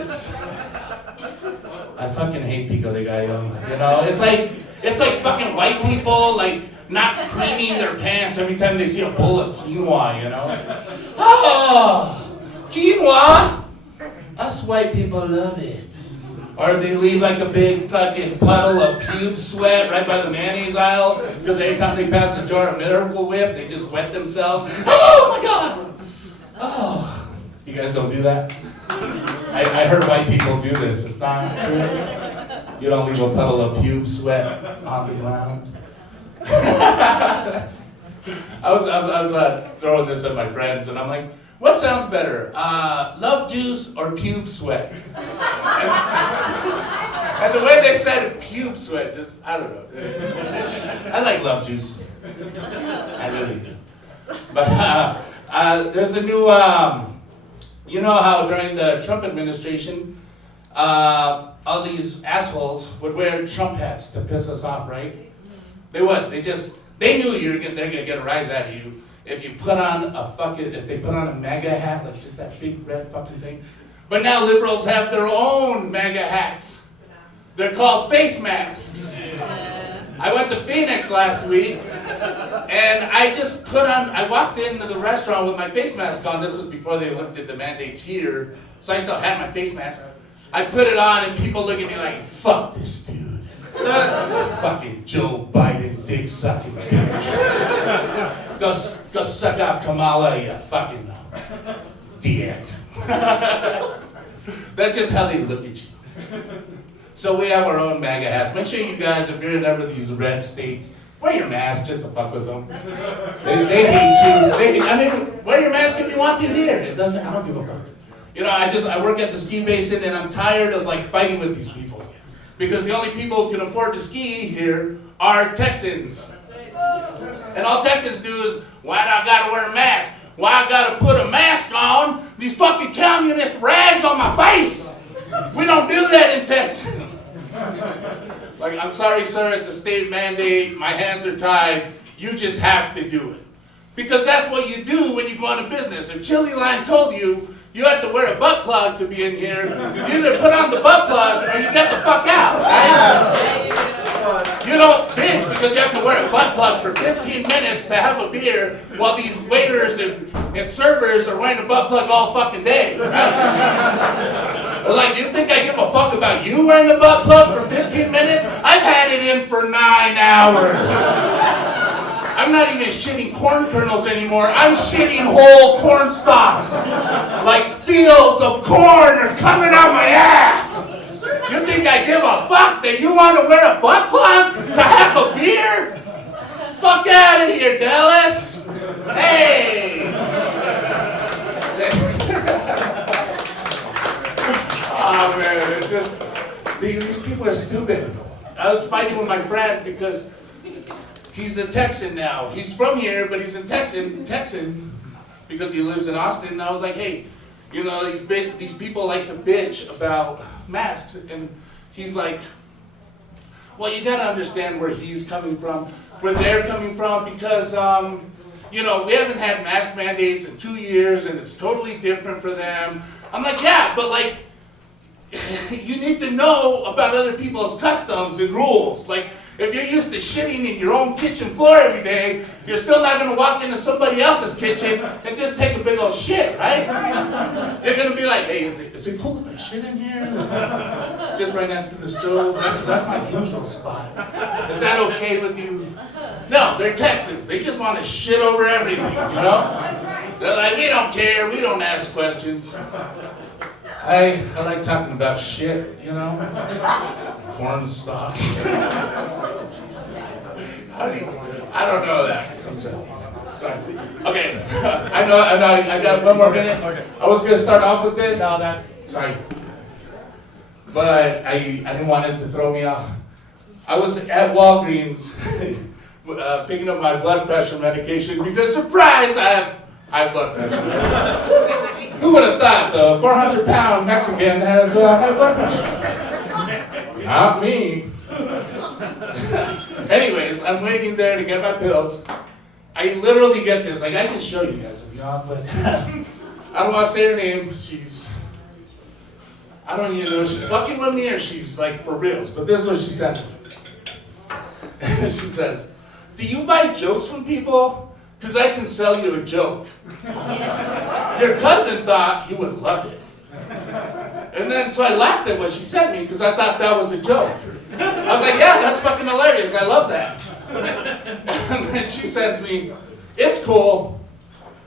I fucking hate pico de gallo. You know, it's like fucking white people like not creaming their pants every time they see a bowl of quinoa, you know? Oh, quinoa! Us white people love it. Or they leave like a big fucking puddle of pube sweat right by the mayonnaise aisle because every time they pass a jar of Miracle Whip, they just wet themselves. Oh my God! Oh, you guys don't do that? I heard white people do this. It's not true. You don't leave a puddle of pube sweat on the ground. I was throwing this at my friends, and I'm like, what sounds better, love juice or pube sweat? And the way they said pube sweat, just, I don't know. I like love juice. I really do. But there's a new, you know how during the Trump administration, all these assholes would wear Trump hats to piss us off, right? They would. They knew they're gonna get a rise out of you if they put on a MAGA hat, like just that big red fucking thing. But now liberals have their own MAGA hats. They're called face masks. I went to Phoenix last week, and I walked into the restaurant with my face mask on. This was before they lifted the mandates here, so I still had my face mask. I put it on, and people look at me like, fuck this dude. Fucking Joe Biden dick sucking bitch. Go suck off Kamala, you fucking dick. That's just how they look at you. So we have our own MAGA hats. Make sure you guys, if you're in ever these red states, wear your mask just to fuck with them. They hate you. I mean, wear your mask if you want to here. I don't give a fuck. You know, I work at the ski basin, and I'm tired of like fighting with these people. Because the only people who can afford to ski here are Texans. And all Texans do is, why do I gotta wear a mask? Why I gotta put a mask on? These fucking communist rags on my face! We don't do that in Texas. Like, I'm sorry, sir, it's a state mandate. My hands are tied. You just have to do it. Because that's what you do when you go into business. If Chili Line told you, you have to wear a butt plug to be in here. You either put on the butt plug or you get the fuck out, right? You You don't bitch because you have to wear a butt plug for 15 minutes to have a beer while these waiters and servers are wearing a butt plug all fucking day, right? Like, you think I give a fuck about you wearing a butt plug for 15 minutes? I've had it in for 9 hours. I'm not even shitting corn kernels anymore. I'm shitting whole corn stalks. Like fields of corn are coming out my ass. You think I give a fuck that you want to wear a butt plug to have a beer? Fuck out of here, Dallas. Hey. Oh man, it's just, these people are stupid. I was fighting with my friend because he's a Texan now. He's from here, but he's in Texan because he lives in Austin. And I was like, hey, you know, these people like to bitch about masks. And he's like, well, you gotta understand where he's coming from, where they're coming from, because, you know, we haven't had mask mandates in 2 years and it's totally different for them. I'm like, yeah, but like, you need to know about other people's customs and rules. Like, if you're used to shitting in your own kitchen floor every day, you're still not gonna walk into somebody else's kitchen and just take a big old shit, right? You're gonna be like, hey, is it cool if I shit in here? Just right next to the stove? That's my usual spot. Is that okay with you? No, they're Texans. They just want to shit over everything, you know? They're like, we don't care, we don't ask questions. I like talking about shit, you know? Corn stalks. I don't know that comes out. Sorry. Okay, I know, I got 1 more minute. Okay. I was gonna start off with this. No, that's. Sorry. But I didn't want it to throw me off. I was at Walgreens picking up my blood pressure medication because, surprise, I have high blood pressure. Who would have thought the 400-pound Mexican has high blood pressure? Not me. Anyways, I'm waiting there to get my pills. I literally get this. Like, I can show you guys if you want, but I don't want to say her name. I don't even know if she's fucking with me or she's like for reals. But this is what she said to me. She says, do you buy jokes from people? Because I can sell you a joke. Your cousin thought you would love it. And then, so I laughed at what she sent me because I thought that was a joke. I was like, yeah, that's fucking hilarious. I love that. And then she said to me, it's cool.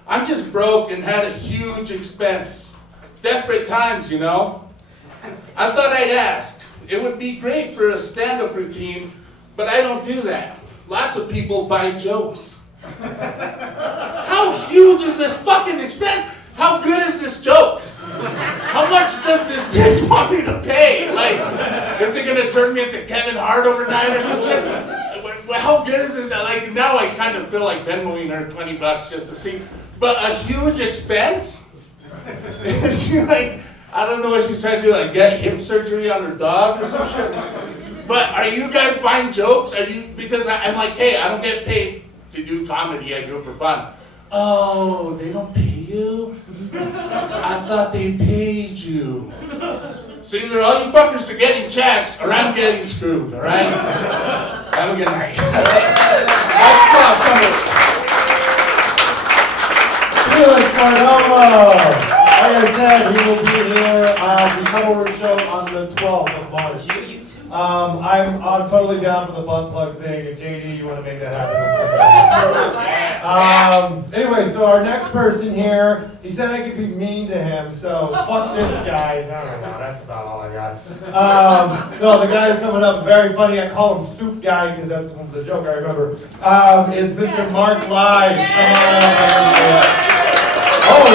I'm just broke and had a huge expense. Desperate times, you know? I thought I'd ask. It would be great for a stand-up routine, but I don't do that. Lots of people buy jokes. How huge is this fucking expense? How good is this joke? How much does this bitch want me to pay? Like, is it gonna turn me into Kevin Hart overnight or some shit? How good is this? Like, now I kind of feel like Venmoing her $20 just to see. But a huge expense? She like, I don't know what she's trying to do, like get hip surgery on her dog or some shit. But are you guys buying jokes? Are you, because I'm like, hey, I don't get paid to do comedy, I do it for fun. Oh, they don't pay you? I thought they paid you. So either all you fuckers are getting checks or I'm getting screwed, all right? Have a good night. Felix Cardona. Like I said, he will be here at the Cover Show on the 12th of March. I'm totally down for the butt plug thing. If JD, you want to make that happen, anyway, so our next person here, he said I could be mean to him, so fuck this guy. No, that's about all I got. No, the guy is coming up, very funny. I call him Soup Guy because that's the joke I remember. Is Mr. Mark Live. Oh,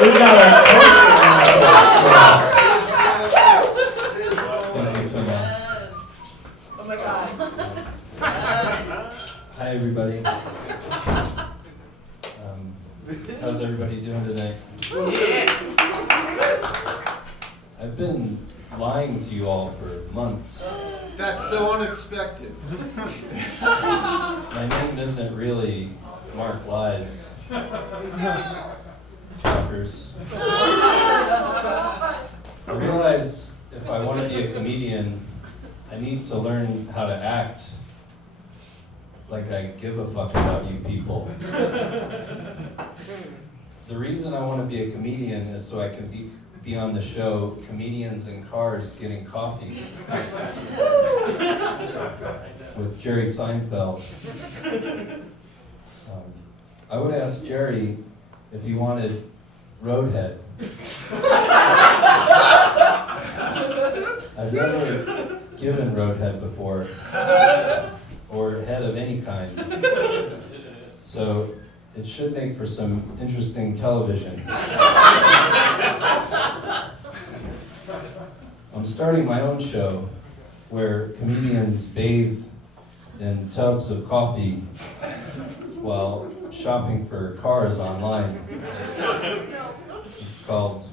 we got a Hi everybody. How's everybody doing today? I've been lying to you all for months. That's so unexpected. My name isn't really Mark Lies. Suckers. I realized if I want to be a comedian, I need to learn how to act like I give a fuck about you people. The reason I want to be a comedian is so I can be on the show Comedians in Cars Getting Coffee with Jerry Seinfeld. I would ask Jerry if he wanted Roadhead. I've never given Roadhead before, or head of any kind. So it should make for some interesting television. I'm starting my own show where comedians bathe in tubs of coffee while shopping for cars online. It's called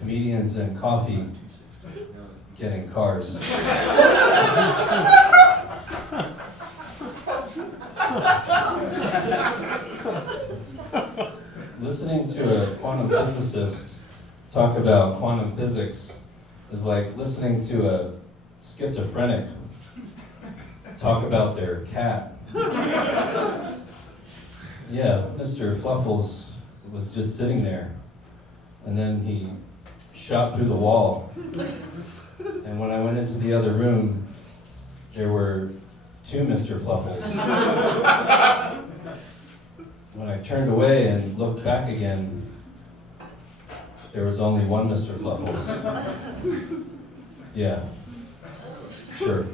Comedians and Coffee Getting Cars. Listening to a quantum physicist talk about quantum physics is like listening to a schizophrenic talk about their cat. Yeah, Mr. Fluffles was just sitting there, and then he shot through the wall. And when I went into the other room, there were 2 Mr. Fluffles. When I turned away and looked back again, there was only 1 Mr. Fluffles. Yeah, sure.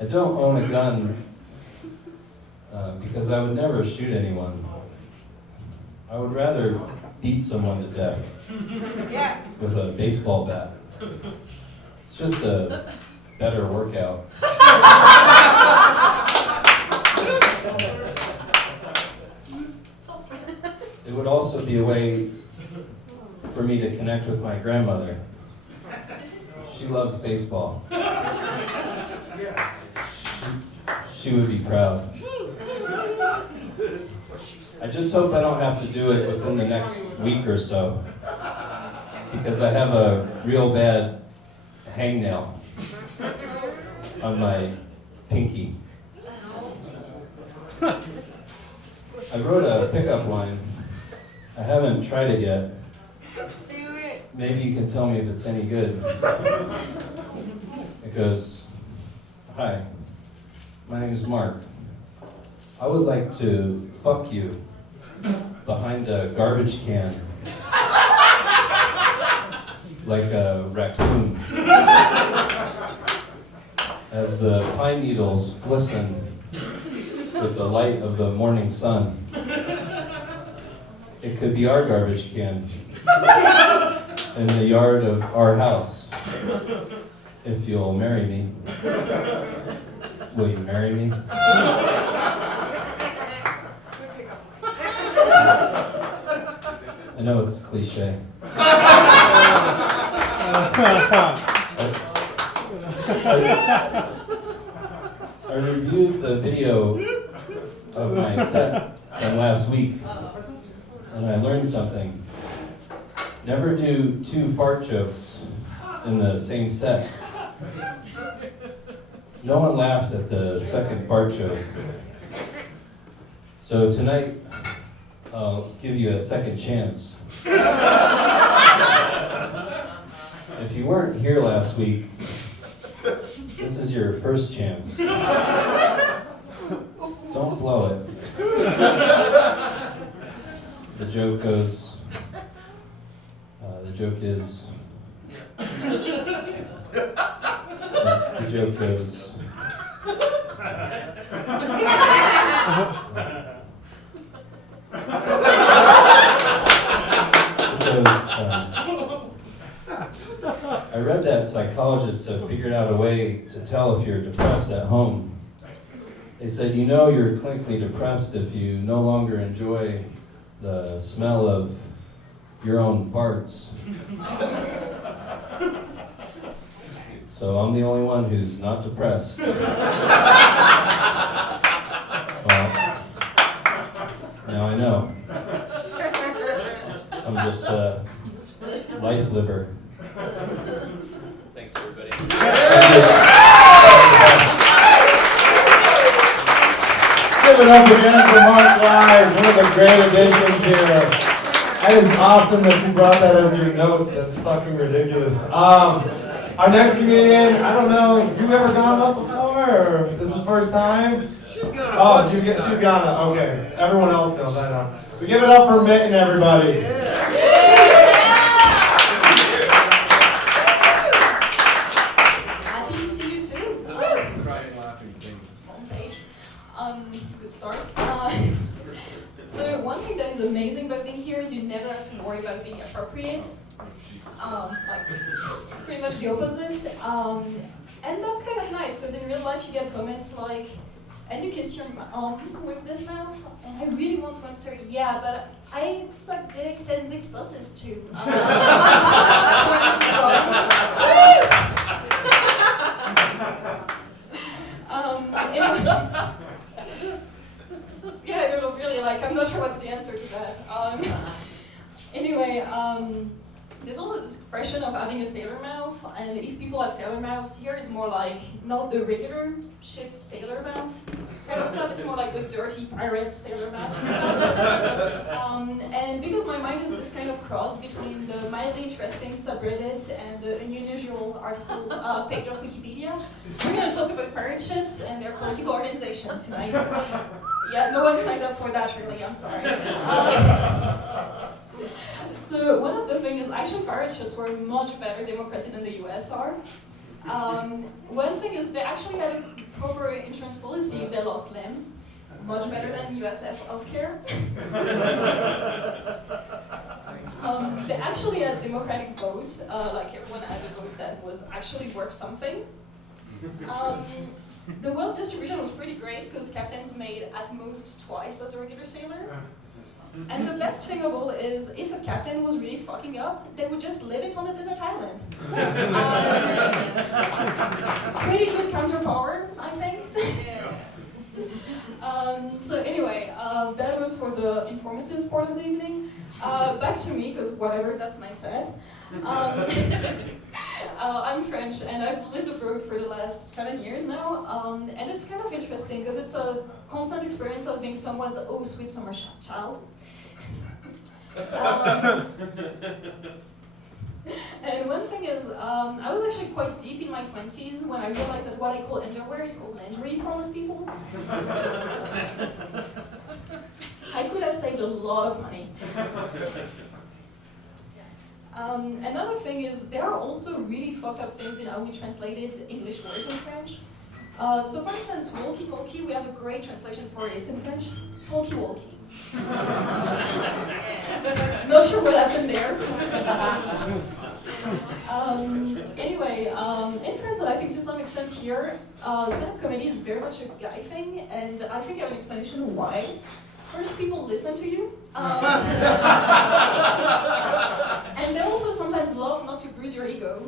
I don't own a gun because I would never shoot anyone. I would rather beat someone to death with a baseball bat. It's just a better workout. It would also be a way for me to connect with my grandmother. She loves baseball. She would be proud. I just hope I don't have to do it within the next week or so, because I have a real bad hangnail on my pinky. I wrote a pickup line. I haven't tried it yet. Maybe you can tell me if it's any good. It goes, "Hi, my name is Mark. I would like to fuck you behind a garbage can like a raccoon as the pine needles glisten with the light of the morning sun. It could be our garbage can in the yard of our house. If you'll marry me. Will you marry me?" I know it's cliche. I reviewed the video of my set from last week, and I learned something. Never do 2 fart jokes in the same set. No one laughed at the second fart joke. So tonight, I'll give you a second chance. If you weren't here last week, this is your first chance. Don't blow it. The joke goes, the joke is, the joke goes, I read that psychologists have figured out a way to tell if you're depressed at home. They said, you know you're clinically depressed if you no longer enjoy the smell of your own farts. So I'm the only one who's not depressed. Well, now I know. I'm just a life liver. Give it up again for Mark Live, one of the great additions here. That is awesome that you brought that as your notes. That's fucking ridiculous. Our next comedian, I don't know, you ever gone up before, or this is the first time? She's gonna. Oh, she's gone up. Okay, everyone else knows. I know. So give it up for Mitten, everybody. Happy to see you too. On page. Good start. So one thing that is amazing about being here is you never have to worry about being appropriate. Like pretty much the opposite. And that's kind of nice because in real life you get comments like, "And you kiss your with this mouth?" And I really want to answer, "Yeah, but I suck dick and lick buses too." That's where this is going. Yeah, no, really, like, I'm not sure what's the answer to that. Anyway, there's also this expression of having a sailor mouth, and if people have sailor mouths, here it's more like not the regular ship sailor mouth kind of club, it's more like the dirty pirate sailor mouth. And because my mind is this kind of cross between the mildly interesting subreddit and the unusual article page of Wikipedia, we're going to talk about pirate ships and their political organization tonight. Yeah, no one signed up for that, really, I'm sorry. So one of the things is actually pirate ships were much better democracy than the US are. One thing is they actually had a proper insurance policy if they lost limbs, much better than US healthcare. They actually had a democratic vote, like everyone had a vote that was actually worth something. The wealth distribution was pretty great because captains made at most twice as a regular sailor. And the best thing of all is, if a captain was really fucking up, they would just leave it on a desert island. Pretty good counterpower, I think. So anyway, that was for the informative part of the evening. Back to me, because whatever, that's my set. I'm French, and I've lived abroad for the last 7 years now, and it's kind of interesting because it's a constant experience of being someone's oh sweet summer child. And one thing is, I was actually quite deep in my 20s when I realized that what I call underwear is called lingerie for most people. I could have saved a lot of money. Another thing is, there are also really fucked up things in how we translated English words in French. So for instance, walkie-talkie, we have a great translation for it in French, talkie-walkie. Not sure what happened there. Anyway, in France, and I think to some extent here, stand-up comedy is very much a guy thing, and I think I have an explanation why. First, people listen to you. And they also sometimes love not to bruise your ego.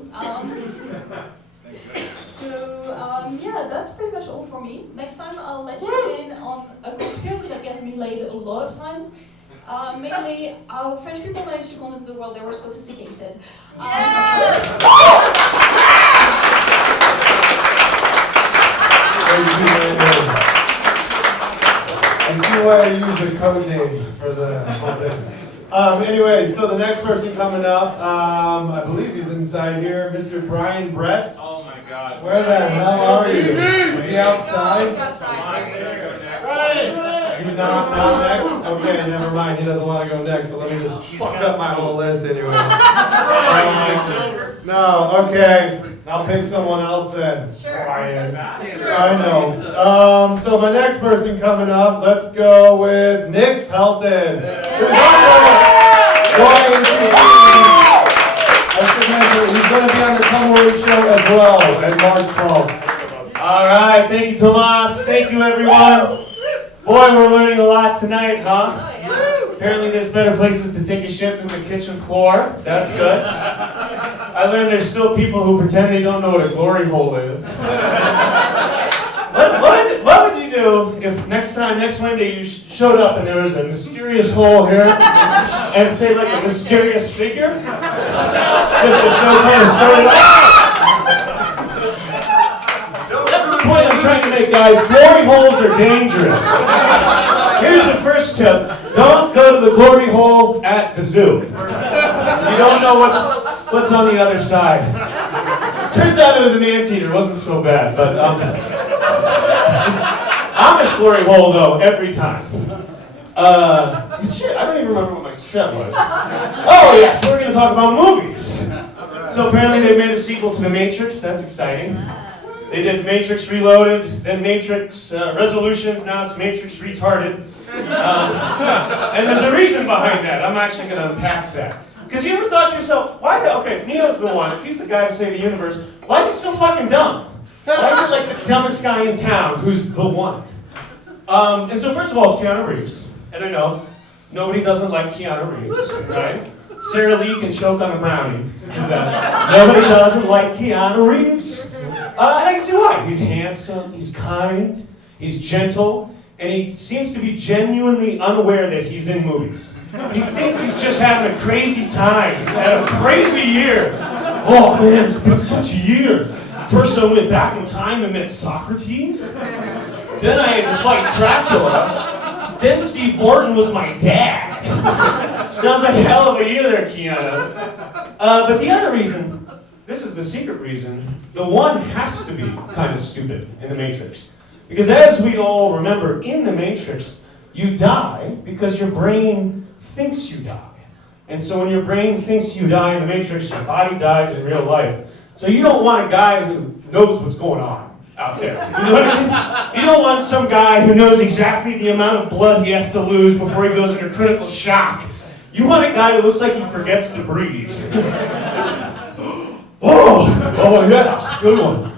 Yeah, that's pretty much all for me. Next time I'll let you in on a conspiracy that got me laid a lot of times. Mainly, French people managed to convince the world they were sophisticated. I see why I use the code name for the whole thing. Anyway, so the next person coming up, I believe he's inside here, Mr. Brian Brett. Oh my God. Where the hell are you? Is he outside? Right. Not next? Okay, never mind. He doesn't want to go next, so let me just fuck up my whole list anyway. No, okay. I'll pick someone else then. Sure. Brian. I know. So my next person coming up, let's go with Nick Helton. Who's also going to he's going to be on the Tumbleweed show as well at March 12th. All right, thank you, Tomas. Thank you, everyone. Boy, we're learning a lot tonight, huh? Apparently there's better places to take a shit than the kitchen floor. That's good. I learned there's still people who pretend they don't know what a glory hole is. What would you do if next Wednesday you showed up and there was a mysterious hole here and say like a mysterious figure? Just to show kind of story. That's the point I'm trying to make, guys, glory holes are dangerous. Here's the first tip. Don't go to the glory hole at the zoo. You don't know what's on the other side. Turns out it was an anteater. It wasn't so bad. But Amish glory hole, though, every time. Shit, I don't even remember what my step was. Oh, yes, we're going to talk about movies. So apparently they made a sequel to The Matrix. That's exciting. They did Matrix Reloaded, then Matrix Resolutions, now it's Matrix Retarded. And there's a reason behind that. I'm actually going to unpack that. Because you ever thought to yourself, okay, if Neo's the one, if he's the guy to save the universe, why is he so fucking dumb? Why is it like the dumbest guy in town who's the one? And so first of all, it's Keanu Reeves. And I know, nobody doesn't like Keanu Reeves, right? Sarah Lee can choke on a brownie. Nobody doesn't like Keanu Reeves. And I can see why. He's handsome, he's kind, he's gentle, and he seems to be genuinely unaware that he's in movies. He thinks he's just having a crazy time. He's had a crazy year. Oh man, it's been such a year. First I went back in time and met Socrates. Then I had to fight Dracula. Then Steve Martin was my dad. Sounds like a hell of a year there, Keanu. But the other reason, this is the secret reason, the one has to be kind of stupid in The Matrix. Because as we all remember, in The Matrix, you die because your brain thinks you die. And so when your brain thinks you die in The Matrix, your body dies in real life. So you don't want a guy who knows what's going on out there. You know what I mean? You don't want some guy who knows exactly the amount of blood he has to lose before he goes into critical shock. You want a guy who looks like he forgets to breathe. Oh yeah, good one.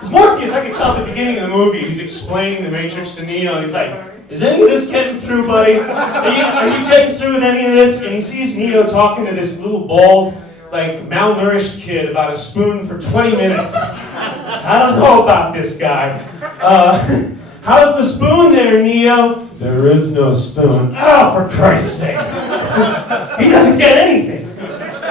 It's Morpheus, I can tell at the beginning of the movie, he's explaining The Matrix to Neo, and he's like, is any of this getting through, buddy? Are you getting through with any of this? And he sees Neo talking to this little bald, like malnourished kid about a spoon for 20 minutes. I don't know about this guy. How's the spoon there, Neo? There is no spoon. Oh, for Christ's sake. He doesn't get anything.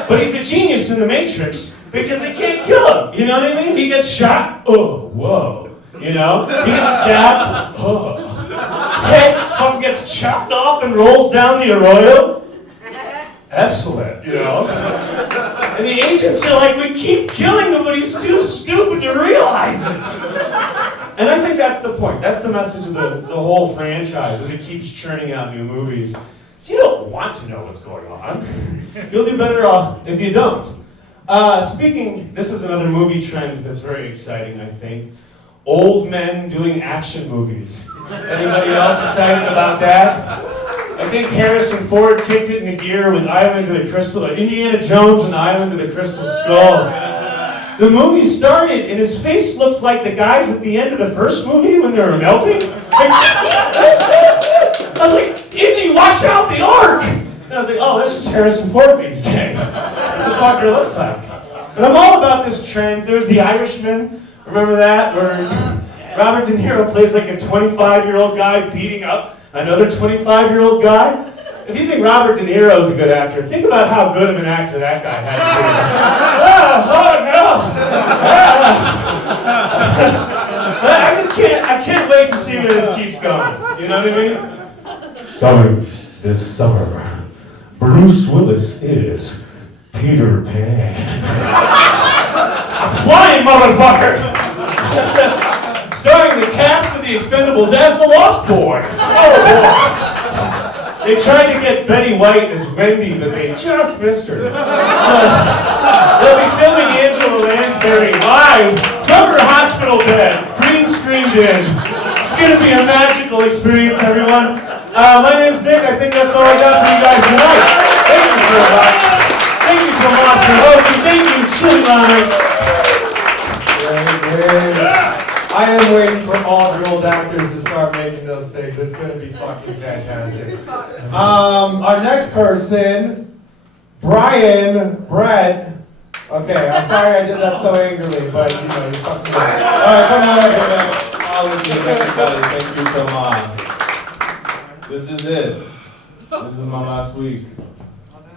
But he's a genius in The Matrix because they can't kill him. You know what I mean? He gets shot. Oh, whoa. You know? He gets stabbed. Oh. His head fucking gets chopped off and rolls down the arroyo. Excellent, you know? And the agents are like, we keep killing him, but he's too stupid to realize it. And I think that's the point. That's the message of the whole franchise, as it keeps churning out new movies. So you don't want to know what's going on. You'll do better if you don't. This is another movie trend that's very exciting, I think. Old men doing action movies. Is anybody else excited about that? I think Harrison Ford kicked it into gear with Indiana Jones and the Island of the Crystal Skull. The movie started and his face looked like the guys at the end of the first movie when they were melting. I was like, Indy, watch out, the Ark! And I was like, oh, that's just Harrison Ford these days. That's what the fucker looks like. But I'm all about this trend. There's The Irishman. Remember that? Where Robert De Niro plays like a 25-year-old guy beating up another 25-year-old guy? If you think Robert De Niro is a good actor, think about how good of an actor that guy had to be. I can't wait to see where this keeps going. You know what I mean? Coming this summer, Bruce Willis is Peter Pan. I'm flying, motherfucker! Starring the cast of The Expendables as the Lost Boys. Oh boy! They tried to get Betty White as Wendy, but they just missed her. They'll be filming Angela Lansbury live from her hospital bed, green screened in. It's going to be a magical experience, everyone. My name's Nick. I think that's all I got for you guys tonight. Thank you so much. Thank you so much for hosting. Thank you, Chili. I am waiting for all drilled actors to start making those things. It's going to be fucking fantastic. Our next person, Brett. Okay, I'm sorry I did that so angrily, but you know, you fucking. All right, come on, everybody. Thank you so much. This is it. This is my last week.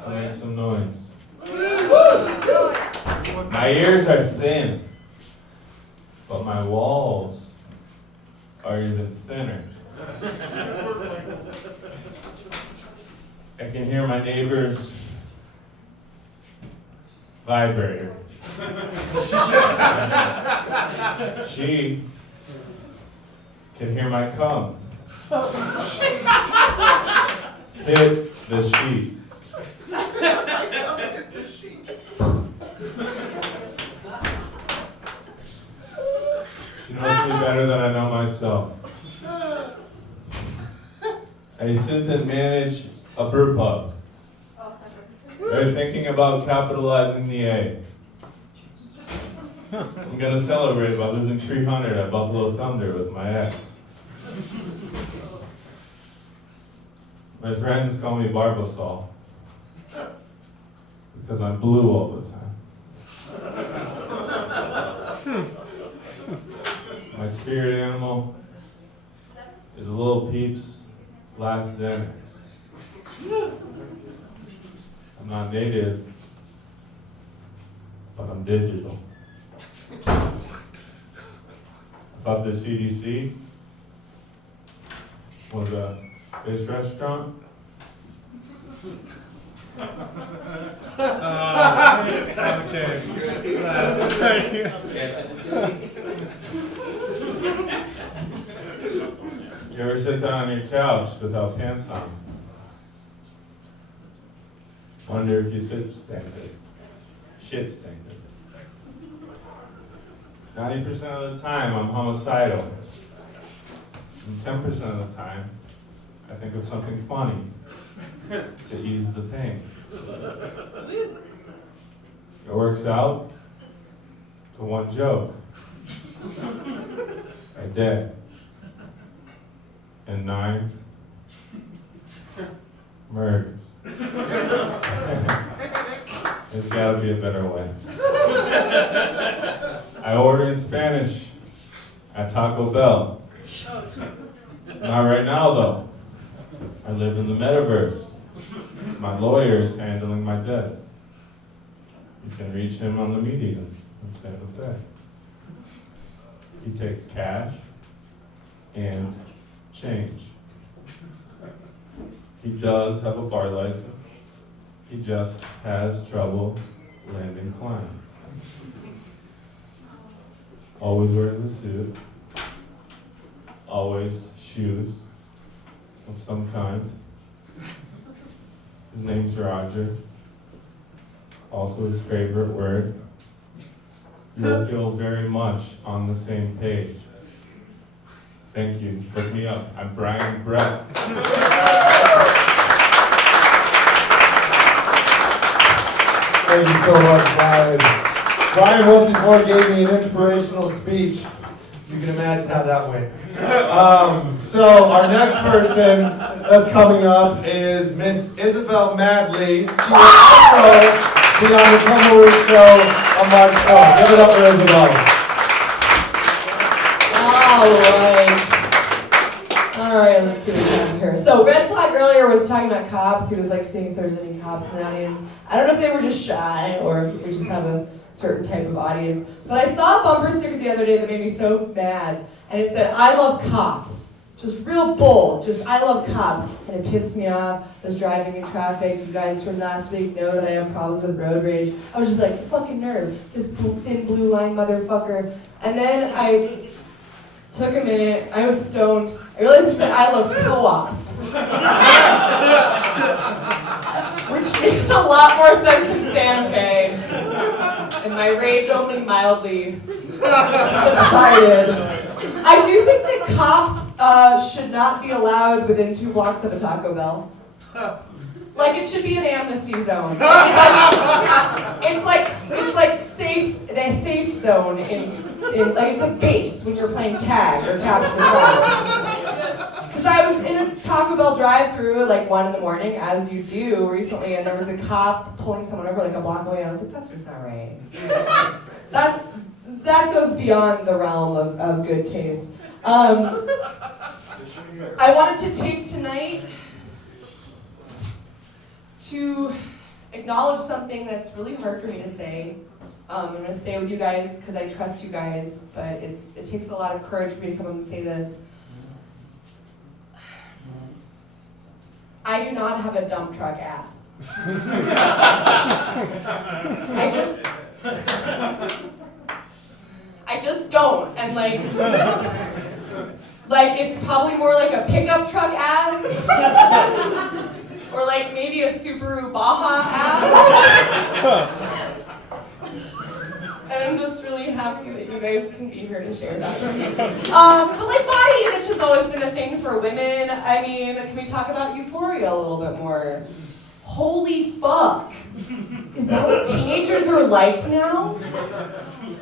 So make some noise. My ears are thin. but my walls are even thinner. I can hear my neighbor's vibrator. She can hear my cum hit the sheet. She knows me better than I know myself. I assistant manage a brew pub. They're thinking about capitalizing the A. I'm gonna celebrate by losing 300 at Buffalo Thunder with my ex. My friends call me Barbasol because I'm blue all the time. My spirit animal is a little Peeps last Xanax. I'm not native, but I'm digital. I thought the CDC was a fish restaurant. Okay. You ever sit down on your couch without pants on? Wonder if you shit stained it. 90% of the time I'm homicidal. And 10% of the time I think of something funny to ease the pain. It works out to one joke a day. And 9 murders. There's gotta be a better way. I order in Spanish at Taco Bell. Not right now though. I live in the metaverse. My lawyer is handling my debts. You can reach him on the medians in Santa Fe. He takes cash and change. He does have a bar license. He just has trouble landing clients. Always wears a suit. Always shoes of some kind. His name's Roger. Also his favorite word. You'll feel very much on the same page. Thank you. Look me up. I'm Brian Brett. Thank you so much, Brian. Brian once before gave me an inspirational speech. You can imagine how that went. So our next person that's coming up is Miss Isabel Madley. She will also be on the Tumbleweed Show on March 4th. Give it up for Isabel. All right, let's see what we have here. So Red Flag earlier was talking about cops. He was like seeing if there's any cops in the audience. I don't know if they were just shy or if we just have a certain type of audience. But I saw a bumper sticker the other day that made me so mad. And it said, I love cops. Just real bold, just I love cops. And it pissed me off. I was driving in traffic. You guys from last week know that I have problems with road rage. I was just like, fucking nerd. This thin blue line motherfucker. And then I took a minute. I was stoned. I realized it said, I love co-ops. Which makes a lot more sense in Santa Fe. And my rage only mildly subsided. I do think that cops should not be allowed within 2 blocks of a Taco Bell. Like it should be an amnesty zone. It's like safe, the safe zone in like it's a base when you're playing tag or capture the flag. Because I was in a Taco Bell drive-thru at like 1 a.m, as you do recently, and there was a cop pulling someone over like a block away. And I was like, that's just not right. That goes beyond the realm of good taste. I wanted to take tonight to acknowledge something that's really hard for me to say, I'm going to say it with you guys because I trust you guys, but it takes a lot of courage for me to come up and say this. I do not have a dump truck ass. I just don't. And like it's probably more like a pickup truck ass. Or like maybe a Subaru Baja ass. And I'm just really happy that you guys can be here to share that with me. But like body image has always been a thing for women. I mean, can we talk about euphoria a little bit more? Holy fuck. Is that what teenagers are like now?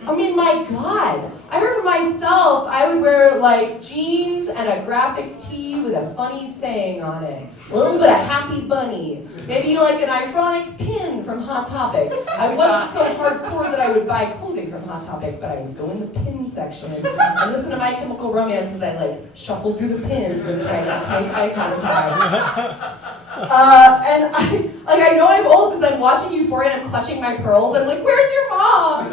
I mean, my God. I remember myself, I would wear like jeans and a graphic tee with a funny saying on it. A little bit of Happy Bunny. Maybe like an ironic pin from Hot Topic. I wasn't so hardcore that I would buy clothing from Hot Topic, but I would go in the pin section and listen to My Chemical Romance as I like shuffled through the pins and tried not to make eye contact. And I know I'm old because I'm watching Euphoria and I'm clutching my pearls. I'm like, where's your mom?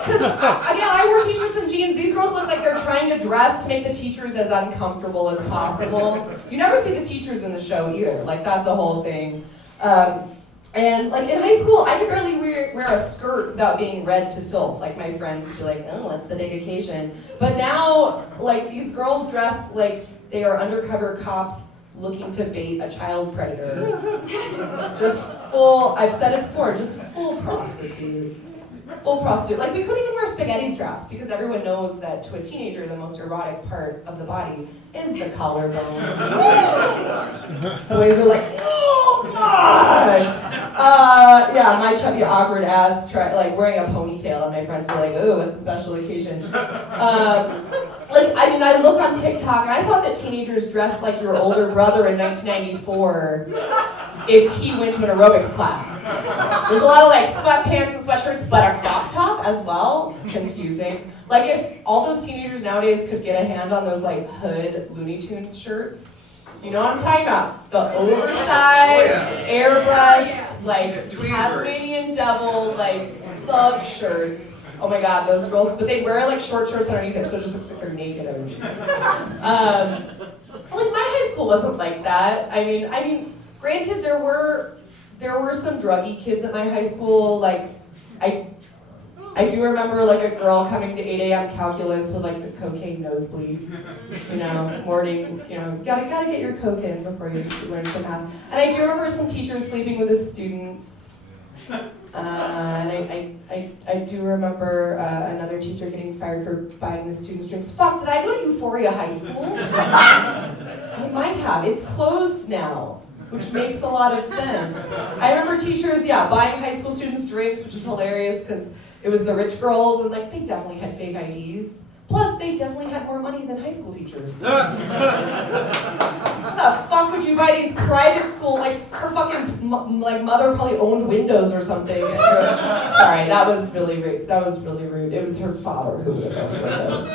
Because again, I wore t-shirts and jeans. These girls look like they're trying to dress to make the teachers as uncomfortable as possible. You never see the teachers in the show either. Like that's a whole thing. And like in high school, I could barely wear a skirt without being read to filth. Like my friends would be like, oh, it's the big occasion. But now, like these girls dress like they are undercover cops looking to bait a child predator. Just full, I've said it before, just full prostitute. Full prostitute. Like we couldn't even wear spaghetti straps because everyone knows that to a teenager, the most erotic part of the body is the collarbone. Boys are like, oh God! Yeah, my chubby, awkward ass, like wearing a ponytail, and my friends were like, oh, it's a special occasion. I look on TikTok, and I thought that teenagers dressed like your older brother in 1994 if he went to an aerobics class. There's a lot of like sweatpants and sweatshirts, but a crop top as well. Confusing. Like if all those teenagers nowadays could get a hand on those like hood Looney Tunes shirts. You know what I'm talking about? The oversized, airbrushed, like Tasmanian devil, like thug shirts. Oh my God, those girls, but they'd wear like short shorts underneath it, so it just looks like they're naked. Like my high school wasn't like that. I mean, granted there were some druggy kids at my high school. Like I do remember like a girl coming to 8 a.m. calculus with like the cocaine nosebleed. You know, morning, you know, gotta get your coke in before you learn some math. And I do remember some teachers sleeping with the students. And I do remember another teacher getting fired for buying the students drinks. Fuck, did I go to Euphoria High School? I might have. It's closed now, which makes a lot of sense. I remember teachers, buying high school students drinks, which was hilarious because it was the rich girls and like they definitely had fake IDs. Plus, they definitely had more money than high school teachers. What the fuck would you buy these private school, like, her fucking, mother probably owned Windows or something. Sorry, that was really rude. That was really rude. It was her father who would have owned Windows.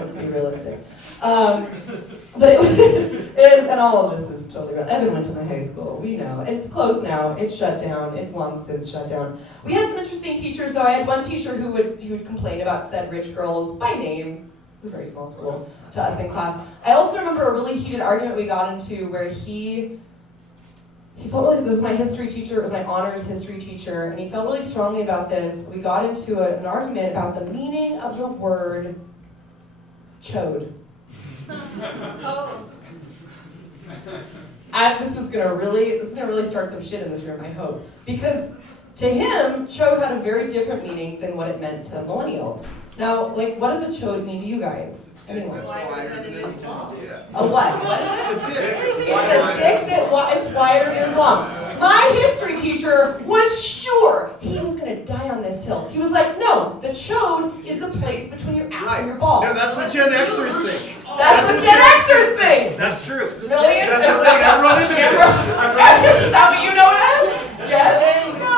Let's be realistic. But and all of this is totally real. Evan went to my high school. We know. It's closed now. It's shut down. It's long since shut down. We had some interesting teachers, though. I had one teacher who would complain about said rich girls by name. It was a very small school to us in class. I also remember a really heated argument we got into where he felt really, this was my history teacher, it was my honors history teacher, and he felt really strongly about this. We got into an argument about the meaning of the word chode. This is gonna really start some shit in this room, I hope. Because to him, chode had a very different meaning than what it meant to millennials. Now, like, what does a chode mean to you guys? Anyone? A what? What is it? It's a dick it's wider than his long. My history teacher was sure he was gonna die on this hill. He was like, no, the chode is the place between your ass and your balls. No, that's what Gen Xers think. That's what Gen Xers think! That's true. Really? That's the thing. I run into this. Is that what you know it as? Yes?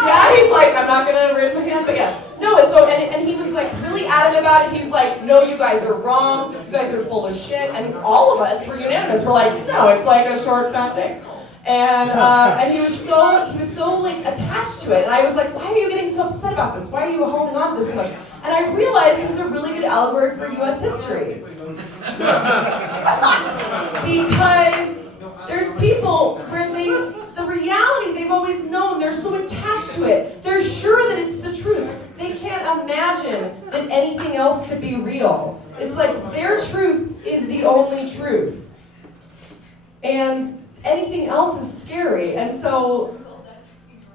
Yeah, he's like, I'm not gonna raise my hand, but yes. No, and he was like really adamant about it. He's like, no, you guys are wrong. You guys are full of shit. And all of us were unanimous. We're like, no, it's like a short, fat dick. And he was so like attached to it. And I was like, why are you getting so upset about this? Why are you holding on to this so much? And I realized it was a really good allegory for U.S. history. Because there's people where the reality they've always known, they're so attached to it. They're sure that it's the truth. They can't imagine that anything else could be real. It's like their truth is the only truth. And anything else is scary. And so,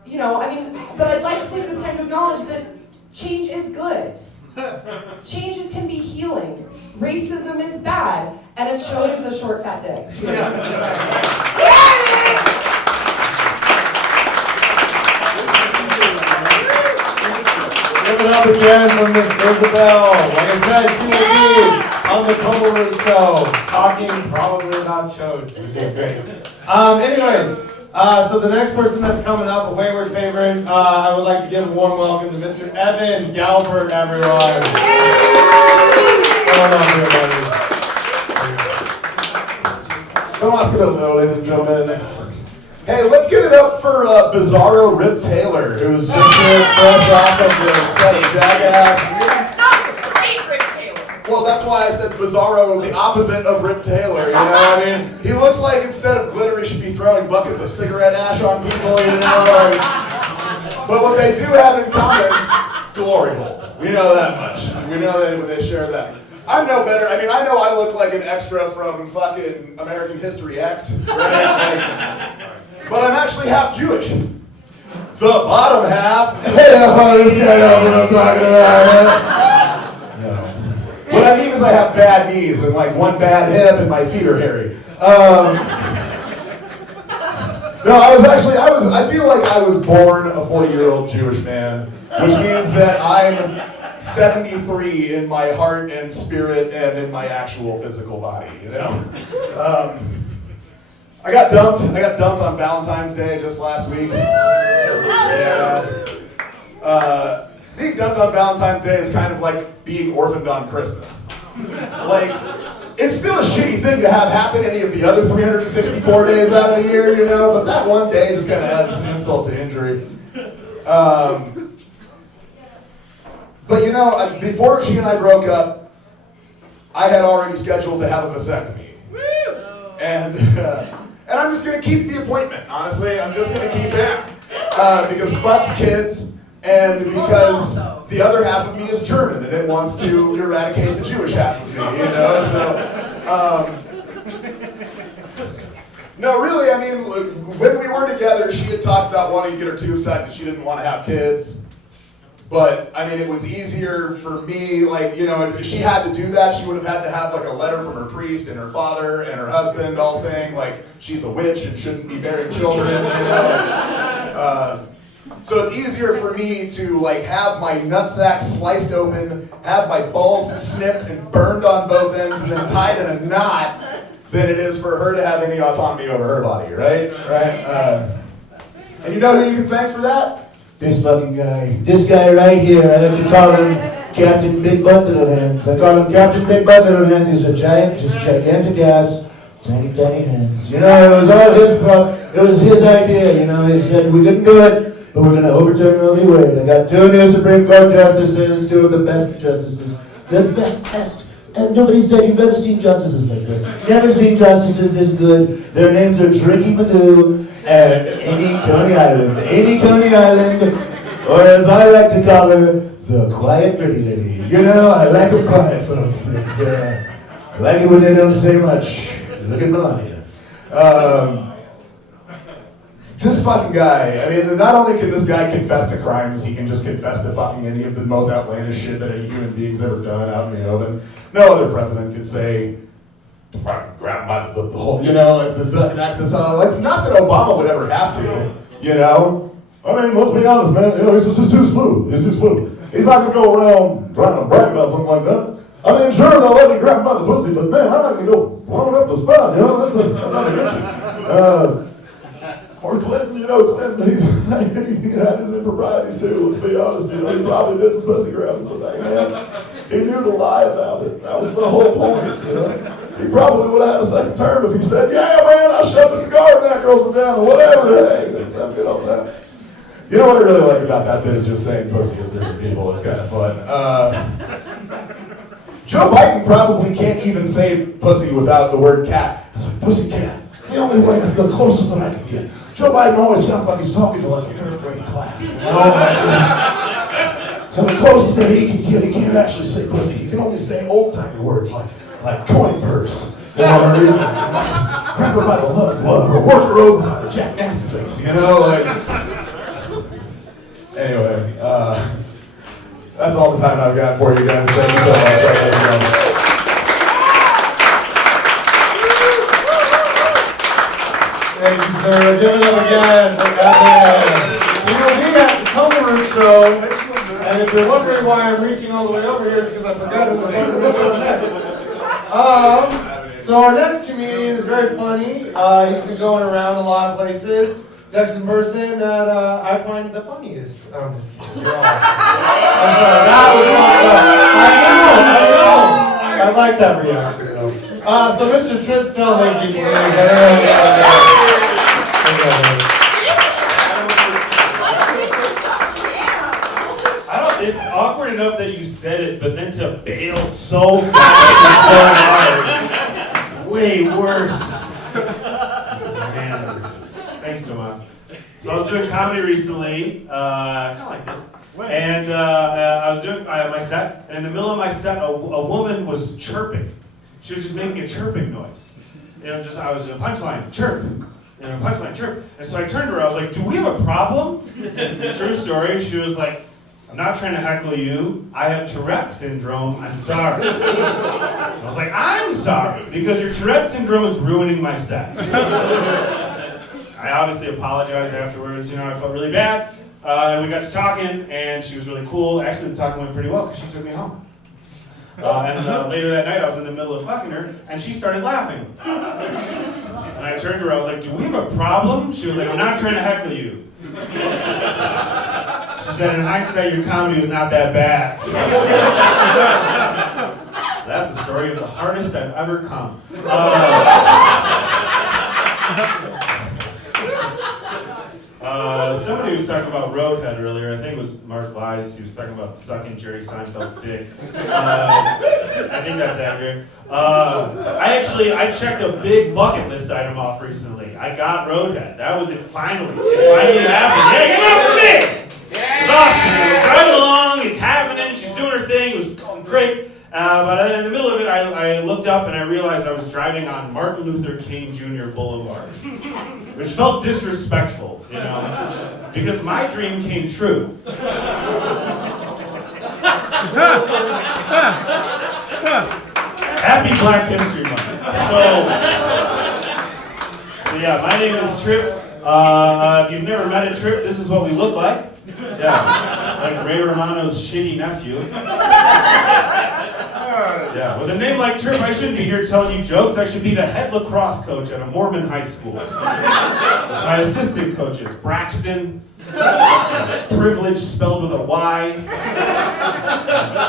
but I'd like to take this time to acknowledge that change is good. Change can be healing. Racism is bad. And a chode is a short, fat dick. Give it up again for Miss Isabel. Like I said, she will be on the Total Root Show, talking probably about chodes, which is great. Anyways, so the next person that's coming up, a Wayward favorite, I would like to give a warm welcome to Mr. Evan Galbert, everyone. Come on here, buddy. Tomas Cabildo, ladies and gentlemen. Hey, let's give it up for Bizarro Rip Taylor, who's just here fresh off of the set of Jackass. Not straight Rip Taylor. Well, that's why I said Bizarro, the opposite of Rip Taylor, you know what I mean? He looks like instead of glitter, he should be throwing buckets of cigarette ash on people, you know? But what they do have in common, glory holes. We know that much. We know that they share that. I'm no better. I mean, I know I look like an extra from fucking American History X, right? But I'm actually half Jewish. The bottom half. Hey, oh, this guy knows what I'm talking about. No. What I mean is I have bad knees and like one bad hip and my feet are hairy. No, I feel like I was born a 40-year-old Jewish man, which means that I'm 73 in my heart and spirit and in my actual physical body, you know? I got dumped on Valentine's Day just last week. Yeah. Being dumped on Valentine's Day is kind of like being orphaned on Christmas. Like, it's still a shitty thing to have happen any of the other 364 days out of the year, you know, but that one day just kind of adds insult to injury. But you know, before she and I broke up, I had already scheduled to have a vasectomy. And I'm just gonna keep the appointment, honestly. I'm just gonna keep it. Because fuck kids, and because the other half of me is German, and it wants to eradicate the Jewish half of me, you know? So, no, really, I mean, when we were together, she had talked about wanting to get her tubes tied because she didn't want to have kids. But, I mean, it was easier for me, like, you know, if she had to do that, she would have had to have, like, a letter from her priest and her father and her husband all saying, like, she's a witch and shouldn't be bearing children, you know? So it's easier for me to, like, have my nutsack sliced open, have my balls snipped and burned on both ends and then tied in a knot than it is for her to have any autonomy over her body, right? Right? And you know who you can thank for that? This fucking guy. This guy right here. I like to call him Captain Big Butt Little Hands. I call him Captain Big Butt Little Hands. He's a giant, just gigantic ass, tiny, tiny hands. You know, it was all his problem. It was his idea, you know. He said, we couldn't do it, but we're going to overturn Roe v. Wade. I got 2 new Supreme Court justices, 2 of the best justices. The best. And nobody said you've ever seen justices like this. Never seen justices this good. Their names are Tricky Madoo and Amy Coney Island. Amy Coney Island, or as I like to call her, the quiet pretty lady. You know, I like them quiet, folks. It's, I like it when they don't say much. Look at Melania. This fucking guy, I mean, not only can this guy confess to crimes, he can just confess to fucking any of the most outlandish shit that any human being's ever done out in the open. No other president could say, grab my, the whole, you know, like the fucking access, like, not that Obama would ever have to, you know? I mean, let's be honest, man, you know, he's just too smooth. He's too smooth. He's not gonna go around trying to brag about something like that. I mean, sure, they'll let me grab him by the pussy, but man, I'm not gonna go blowing up the spot, you know? That's not an issue. Or Clinton, you know, Clinton, he had his improprieties too, let's be honest, you know, he probably did some pussy grabbing, but hey, man, he knew to lie about it. That was the whole point, you know. He probably would have had a second term if he said, yeah, man, I shove a cigar in that girl's vagina, whatever. Hey, let's have a good old time. You know what I really like about that bit is just saying pussy is different people. It's kind of fun. Joe Biden probably can't even say pussy without the word cat. It's like, pussy cat. It's the only way, it's the closest that I can get. Joe Biden always sounds like he's talking to like a third grade class. You know? So the closest that he can get, he can't actually say pussy. He can only say old-timey words like coin purse. Or grab her by the lug glove, or work her over by the Jack Nasty face, you know, like. Anyway, that's all the time I've got for you guys. Thank you so much. Thank you, sir. Give it up again. We will be at the Tunnel Room show, and if you're wondering why I'm reaching all the way over here, it's because I forgot who the fuck we're going next. So our next comedian is very funny. He's been going around a lot of places. Next person that I find the funniest. I'm just kidding. That was I like that reaction. So Mr. Tripp Stell, thank you. It's awkward enough that you said it, but then to bail so fast and so hard. Way worse. Man. Thanks, Tomas. So I was doing comedy recently, kind of like this. And I was doing my set, and in the middle of my set, a woman was chirping. She was just making a chirping noise. You know, I was doing a punchline, chirp. You know, punchline, chirp. And so I turned to her, I was like, do we have a problem? True story. She was like, I'm not trying to heckle you. I have Tourette's syndrome. I'm sorry. I was like, I'm sorry, because your Tourette's syndrome is ruining my sets. I obviously apologized afterwards. You know, I felt really bad. And we got to talking, and she was really cool. Actually, the talking went pretty well because she took me home. And later that night, I was in the middle of fucking her, and she started laughing. And I turned to her, I was like, do we have a problem? She was like, I'm not trying to heckle you. She said, in hindsight, your comedy was not that bad. So that's the story of the hardest I've ever come. Somebody was talking about Roadhead earlier. I think it was Mark Lies. He was talking about sucking Jerry Seinfeld's dick. I think that's accurate. I checked a big bucket list item off recently. I got Roadhead. That was it finally. It finally happened. Yeah, get up for me! It's awesome. We're driving along. It's happening. She's doing her thing. It was going great. But in the middle of it, I looked up and I realized I was driving on Martin Luther King Jr. Boulevard, which felt disrespectful, you know, because my dream came true. Happy Black History Month. So yeah, my name is Tripp. If you've never met a Tripp, this is what we look like. Yeah, like Ray Romano's shitty nephew. Yeah, with a name like Tripp, I shouldn't be here telling you jokes. I should be the head lacrosse coach at a Mormon high school. My assistant coaches, Braxton, privilege spelled with a Y,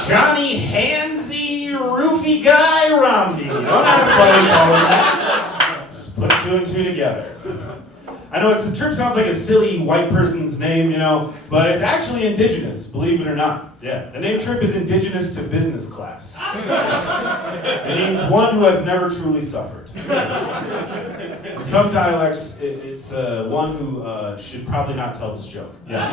Johnny Handsy Roofy Guy Romney. Don't ask why we call him that. Just put two and two together. I know Tripp sounds like a silly white person's name, you know, but it's actually indigenous, believe it or not. Yeah, the name Tripp is indigenous to business class. It means one who has never truly suffered. In some dialects, it's one who should probably not tell this joke. Yeah.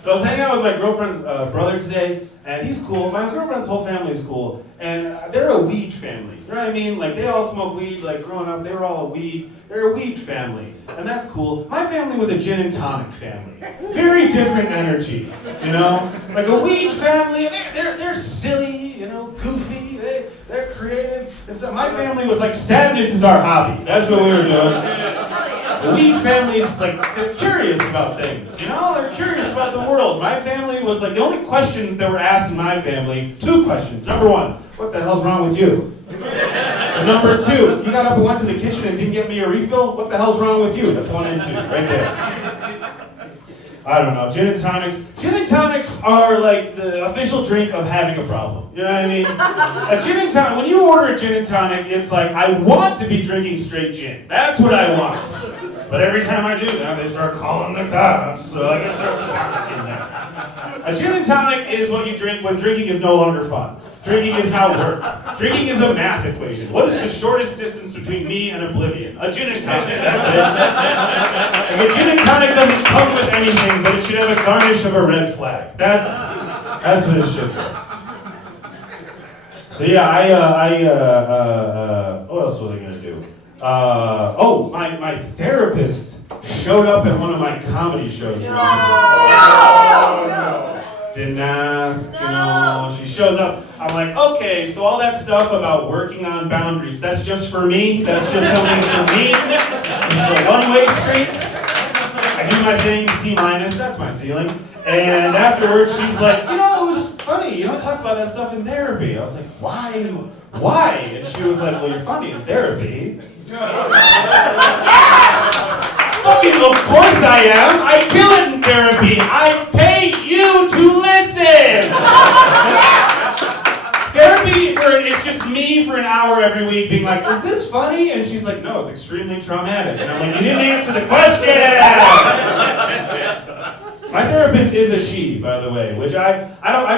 So I was hanging out with my girlfriend's brother today, and he's cool. My girlfriend's whole family is cool, and they're a weed family. You know what I mean? Like, they all smoke weed. Like, growing up, they were all a weed. They're a weed family, and that's cool. My family was a gin and tonic family. Very different energy, you know? Like a weed family, and they're silly, you know, goofy, they're creative. And so my family was like, sadness is our hobby. That's what we were doing. The weed family is like, they're curious about things, you know? They're curious about the world. My family was like, the only questions that were asked in my family, 2 questions. Number 1, what the hell's wrong with you? Number 2, you got up and went to the kitchen and didn't get me a refill? What the hell's wrong with you? That's 1 and 2, right there. I don't know, gin and tonics. Gin and tonics are like the official drink of having a problem. You know what I mean? A gin and tonic, when you order a gin and tonic, it's like, I want to be drinking straight gin. That's what I want. But every time I do that, they start calling the cops, so I guess there's a tonic in there. A gin and tonic is what you drink when drinking is no longer fun. Drinking is now work. Drinking is a math equation. What is the shortest distance between me and oblivion? A gin and tonic, that's it. If a gin and tonic doesn't come with anything, but it should have a garnish of a red flag. That's what it should be. So yeah, what else was I gonna do? My therapist showed up at one of my comedy shows recently. No! Didn't ask, you know, she shows up. I'm like, okay, so all that stuff about working on boundaries, that's just for me? That's just something for me? This is a one-way street? I do my thing, C-, that's my ceiling. And afterwards, she's like, you know, it was funny, you don't talk about that stuff in therapy. I was like, why? And she was like, well, you're funny in therapy. Fucking of course I am. I kill it in therapy. I pay you to listen. Therapy it's just me for an hour every week being like, is this funny? And she's like, no, it's extremely traumatic. And I'm like, you didn't answer the question. My therapist is a she, by the way, which I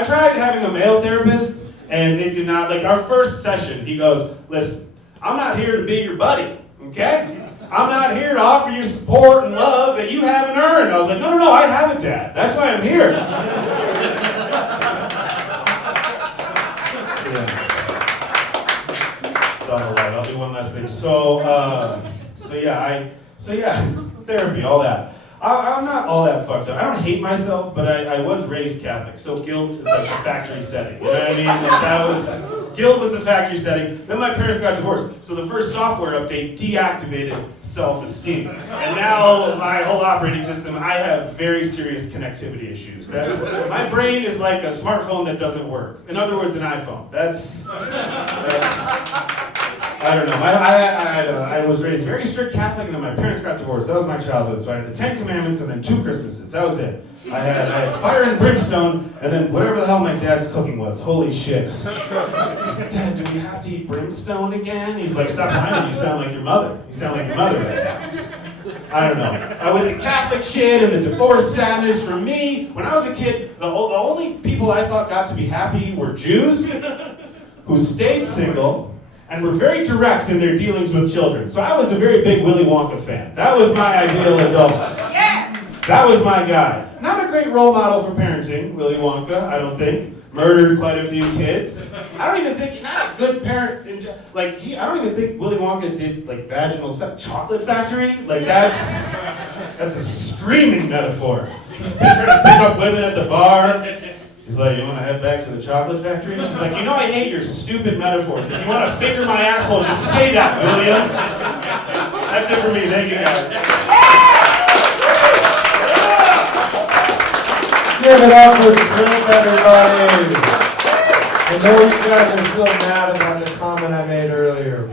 tried having a male therapist and it did not, like our first session, he goes, listen, I'm not here to be your buddy, okay? I'm not here to offer you support and love that you haven't earned. I was like, no, I haven't, Dad. That's why I'm here. So I'll do one last thing. So therapy, all that. I'm not all that fucked up. I don't hate myself, but I was raised Catholic, so guilt is like a factory setting. You know what I mean? Like guilt was the factory setting. Then my parents got divorced, so the first software update deactivated self-esteem. And now my whole operating system, I have very serious connectivity issues. My brain is like a smartphone that doesn't work. In other words, an iPhone. That's I don't know. I was raised very strict Catholic, and then my parents got divorced. That was my childhood. So I had the 10 Commandments and then 2 Christmases. That was it. I had fire and brimstone, and then whatever the hell my dad's cooking was. Holy shit. Dad, do we have to eat brimstone again? He's like, stop lying. You sound like your mother. You sound like your mother right now. I don't know. With the Catholic shit and the divorce sadness for me, when I was a kid, the only people I thought got to be happy were Jews who stayed single and were very direct in their dealings with children. So I was a very big Willy Wonka fan. That was my ideal adult. Yeah! That was my guy. Not a great role model for parenting, Willy Wonka, I don't think. Murdered quite a few kids. I don't even think, not a good parent. I don't even think Willy Wonka did like vaginal sex. Chocolate factory? Like that's a screaming metaphor. He's trying to pick up women at the bar. He's like, you want to head back to the chocolate factory? She's like, you know I hate your stupid metaphors. If you want to figure my asshole, just say that, will you? That's it for me. Thank you, guys. Give it up for Trip, everybody. I know you guys are still mad about the comment I made earlier,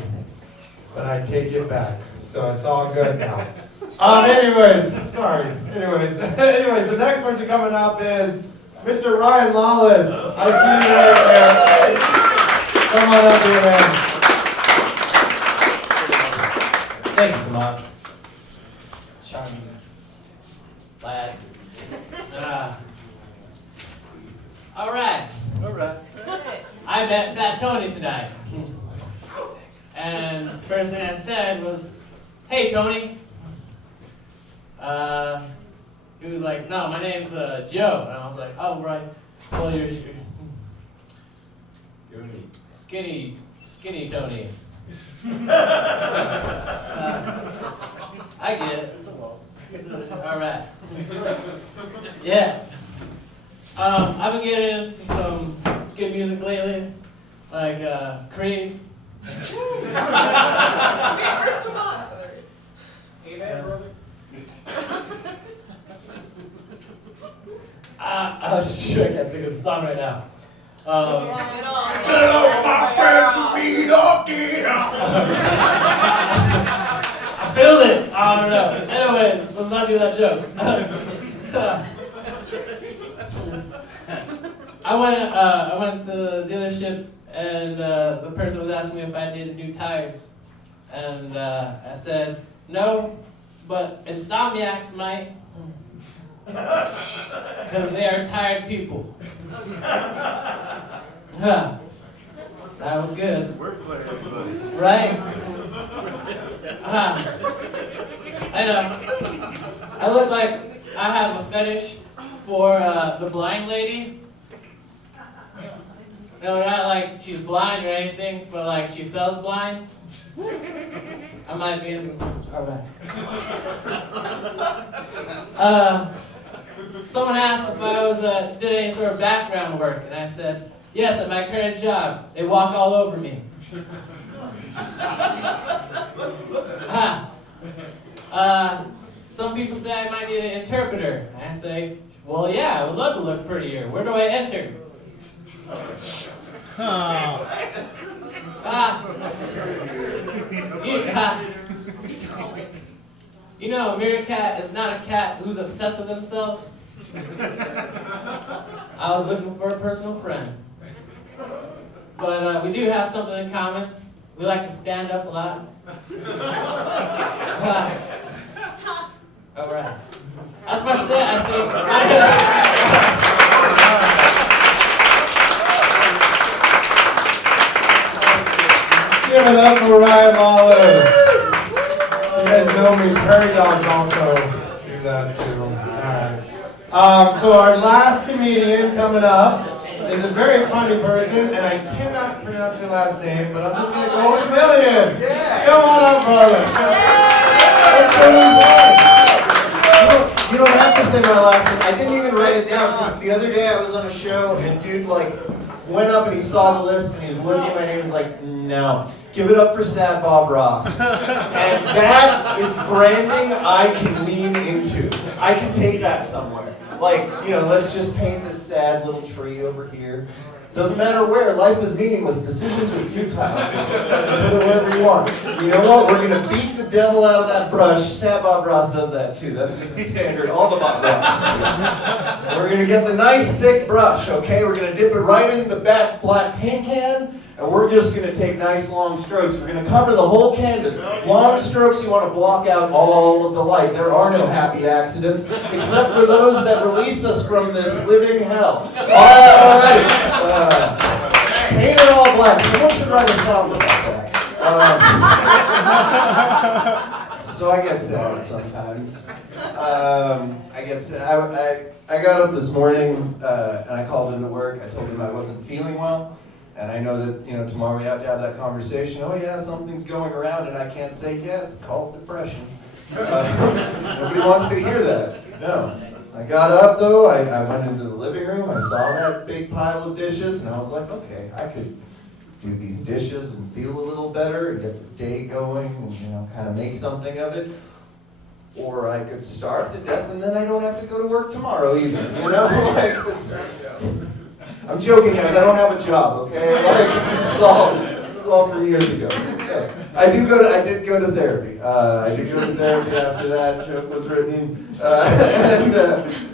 but I take it back. So it's all good now. Anyways, the next person coming up is Mr. Ryan Lawless. I see you right there. Come on up here, man. Thank you, Tomas. Charming lad. All right. I met Fat Tony tonight. And the first thing I said was, hey, Tony. He was like, no, my name's Joe. And I was like, oh, right. Well, you're skinny Tony. I get it. All right. Yeah. I've been getting into some good music lately, like Creed. Where's Tomas? Hey, man, brother. Oh shit, I can't think of the song right now. Get on, my friend, I feel it. I don't know. Anyways, let's not do that joke. I went to the dealership and the person was asking me if I needed new tires. And I said, no, but insomniacs might. Because they are tired people. Huh. That was good. Right? I know. I look like I have a fetish for the blind lady. No, not like she's blind or anything, but like she sells blinds. I might be in. Alright. Someone asked if I was did any sort of background work, and I said, yes, at my current job. They walk all over me. Some people say I might need an interpreter. And I say, well, yeah, I would love to look prettier. Where do I enter? You know, a meerkat is not a cat who's obsessed with himself. I was looking for a personal friend. But we do have something in common. We like to stand up a lot. Alright. That's my set, I think. Give it up for Ryan Lawler. You guys know me. Prairie Dogs also do that too. Alright. So our last comedian coming up is a very funny person, and I cannot pronounce your last name, but I'm just going to go with Million. Yeah. Come on up, brother. You don't have to say my last name. I didn't even write it down because the other day I was on a show and dude like went up and he saw the list and he was looking at my name and was like, no, give it up for Sad Bob Ross. And that is branding I can lean into. I can take that somewhere. Like, you know, let's just paint this sad little tree over here. Doesn't matter where, life is meaningless, decisions are futile. Just put it wherever you want. You know what, we're gonna beat the devil out of that brush. Sad Bob Ross does that too, that's just the standard, all the Bob Rosses do. We're gonna get the nice thick brush, okay? We're gonna dip it right in the black paint can, and we're just gonna take nice long strokes. We're gonna cover the whole canvas. Long strokes, you wanna block out all of the light. There are no happy accidents, except for those that release us from this living hell. Alrighty. Paint it all black. Someone should write a song about that. So I get sad sometimes. I get sad. I got up this morning and I called into work. I told them I wasn't feeling well. And I know that, you know, tomorrow we have to have that conversation. Oh yeah, something's going around, and I can't say, yeah, it's called depression. Nobody wants to hear that. No. I got up though, I went into the living room, I saw that big pile of dishes, and I was like, okay, I could do these dishes and feel a little better and get the day going and, you know, kind of make something of it. Or I could starve to death and then I don't have to go to work tomorrow either. You know, like that's. I'm joking, guys. I don't have a job. Okay, like, this is all from years ago. Yeah. I did go to therapy. I did go to therapy after that joke was written, and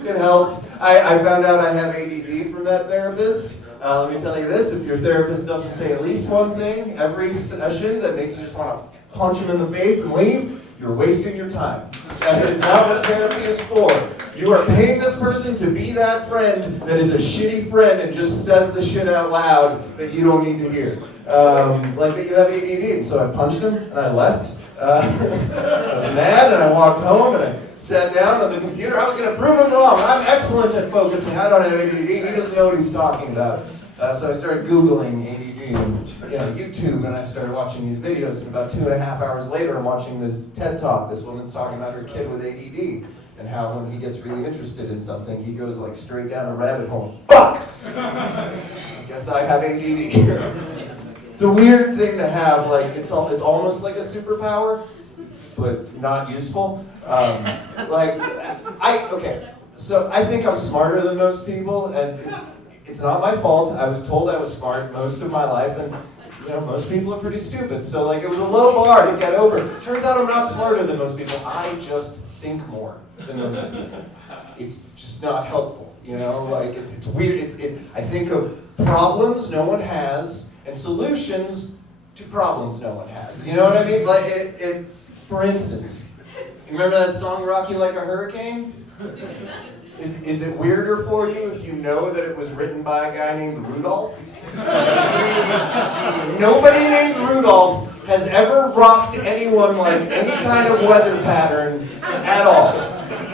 it helped. I found out I have ADD from that therapist. Let me tell you this: if your therapist doesn't say at least one thing every session that makes you just want to punch him in the face and leave, you're wasting your time. That is not what therapy is for. You are paying this person to be that friend that is a shitty friend and just says the shit out loud that you don't need to hear. Like that you have ADD. And so I punched him and I left. I was mad and I walked home and I sat down on the computer. I was going to prove him wrong. I'm excellent at focusing. I don't have ADD. He doesn't know what he's talking about. So I started Googling ADD and YouTube, and I started watching these videos. And about 2.5 hours later, I'm watching this TED Talk. This woman's talking about her kid with ADD and how when he gets really interested in something, he goes like straight down a rabbit hole. Fuck! I guess I have ADD. It's a weird thing to have. Like it's almost like a superpower, but not useful. So I think I'm smarter than most people, and it's not my fault. I was told I was smart most of my life, and most people are pretty stupid. So like it was a low bar to get over. Turns out I'm not smarter than most people. I just think more than most people. It's just not helpful, you know? Like, it's weird. I think of problems no one has and solutions to problems no one has. You know what I mean? Like, for instance, you remember that song "Rock You Like a Hurricane"? Is it weirder for you if you know that it was written by a guy named Rudolph? Nobody named Rudolph has ever rocked anyone like any kind of weather pattern at all.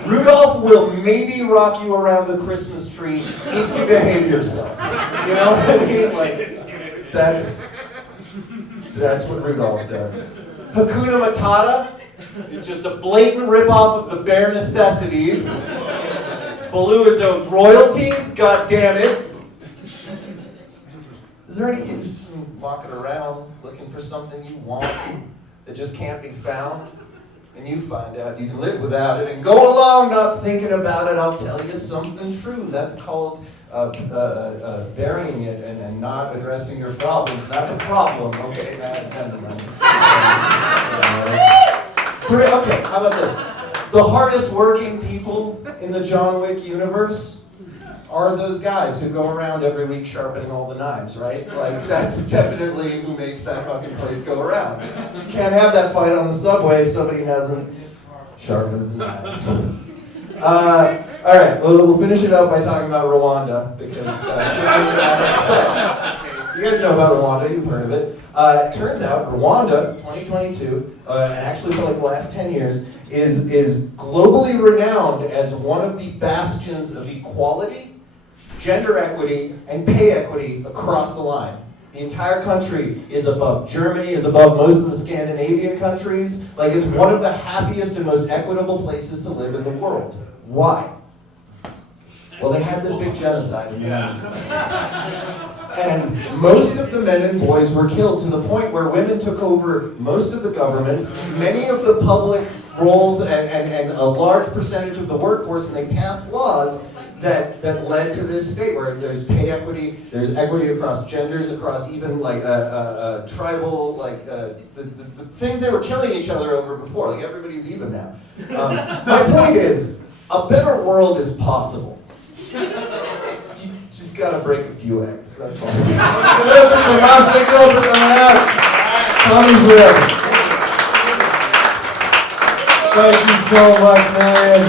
Rudolph will maybe rock you around the Christmas tree if you behave yourself. You know what I mean? Like, that's what Rudolph does. Hakuna Matata is just a blatant ripoff of the bare necessities. Baloo is owed royalties, god damn it. Is there any use in walking around looking for something you want that just can't be found? And you find out you can live without it and go along not thinking about it. I'll tell you something true. That's called burying it and not addressing your problems. That's a problem, okay? Okay, how about this? The hardest working people in the John Wick universe are those guys who go around every week sharpening all the knives, right? Like, that's definitely who makes that fucking place go around. You can't have that fight on the subway if somebody hasn't sharpened the knives. All right, we'll finish it up by talking about Rwanda, because that's the only thing I have to say. You guys know about Rwanda, you've heard of it. It turns out Rwanda, 2022, and actually for like the last 10 years, is globally renowned as one of the bastions of equality, gender equity, and pay equity across the line. The entire country is above. Germany is above most of the Scandinavian countries. Like, it's one of the happiest and most equitable places to live in the world. Why? Well, they had this big genocide in the United States. And most of the men and boys were killed to the point where women took over most of the government, many of the public roles, and a large percentage of the workforce, and they passed laws that led to this state where there's pay equity, there's equity across genders, across even like tribal, like the things they were killing each other over before. Like, everybody's even now. My point is, a better world is possible. You just gotta break a few eggs, that's all. Thank you for coming out. Tommy's real. Thank you so much, man.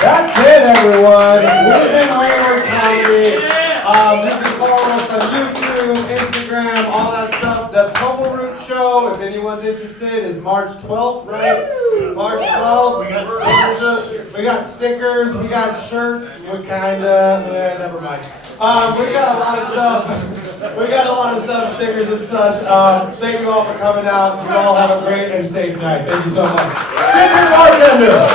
That's it, everyone. We've been Wayward Comedy. You can follow us on YouTube, Instagram, all that stuff. The Total Root Show, if anyone's interested, is March 12th, right? March 12th. We got stickers. We got stickers. We got shirts. We never mind. We got a lot of stuff. We got a lot of stuff, stickers and such. Thank you all for coming out. You all have a great and safe night. Thank you so much. Sticker bartender.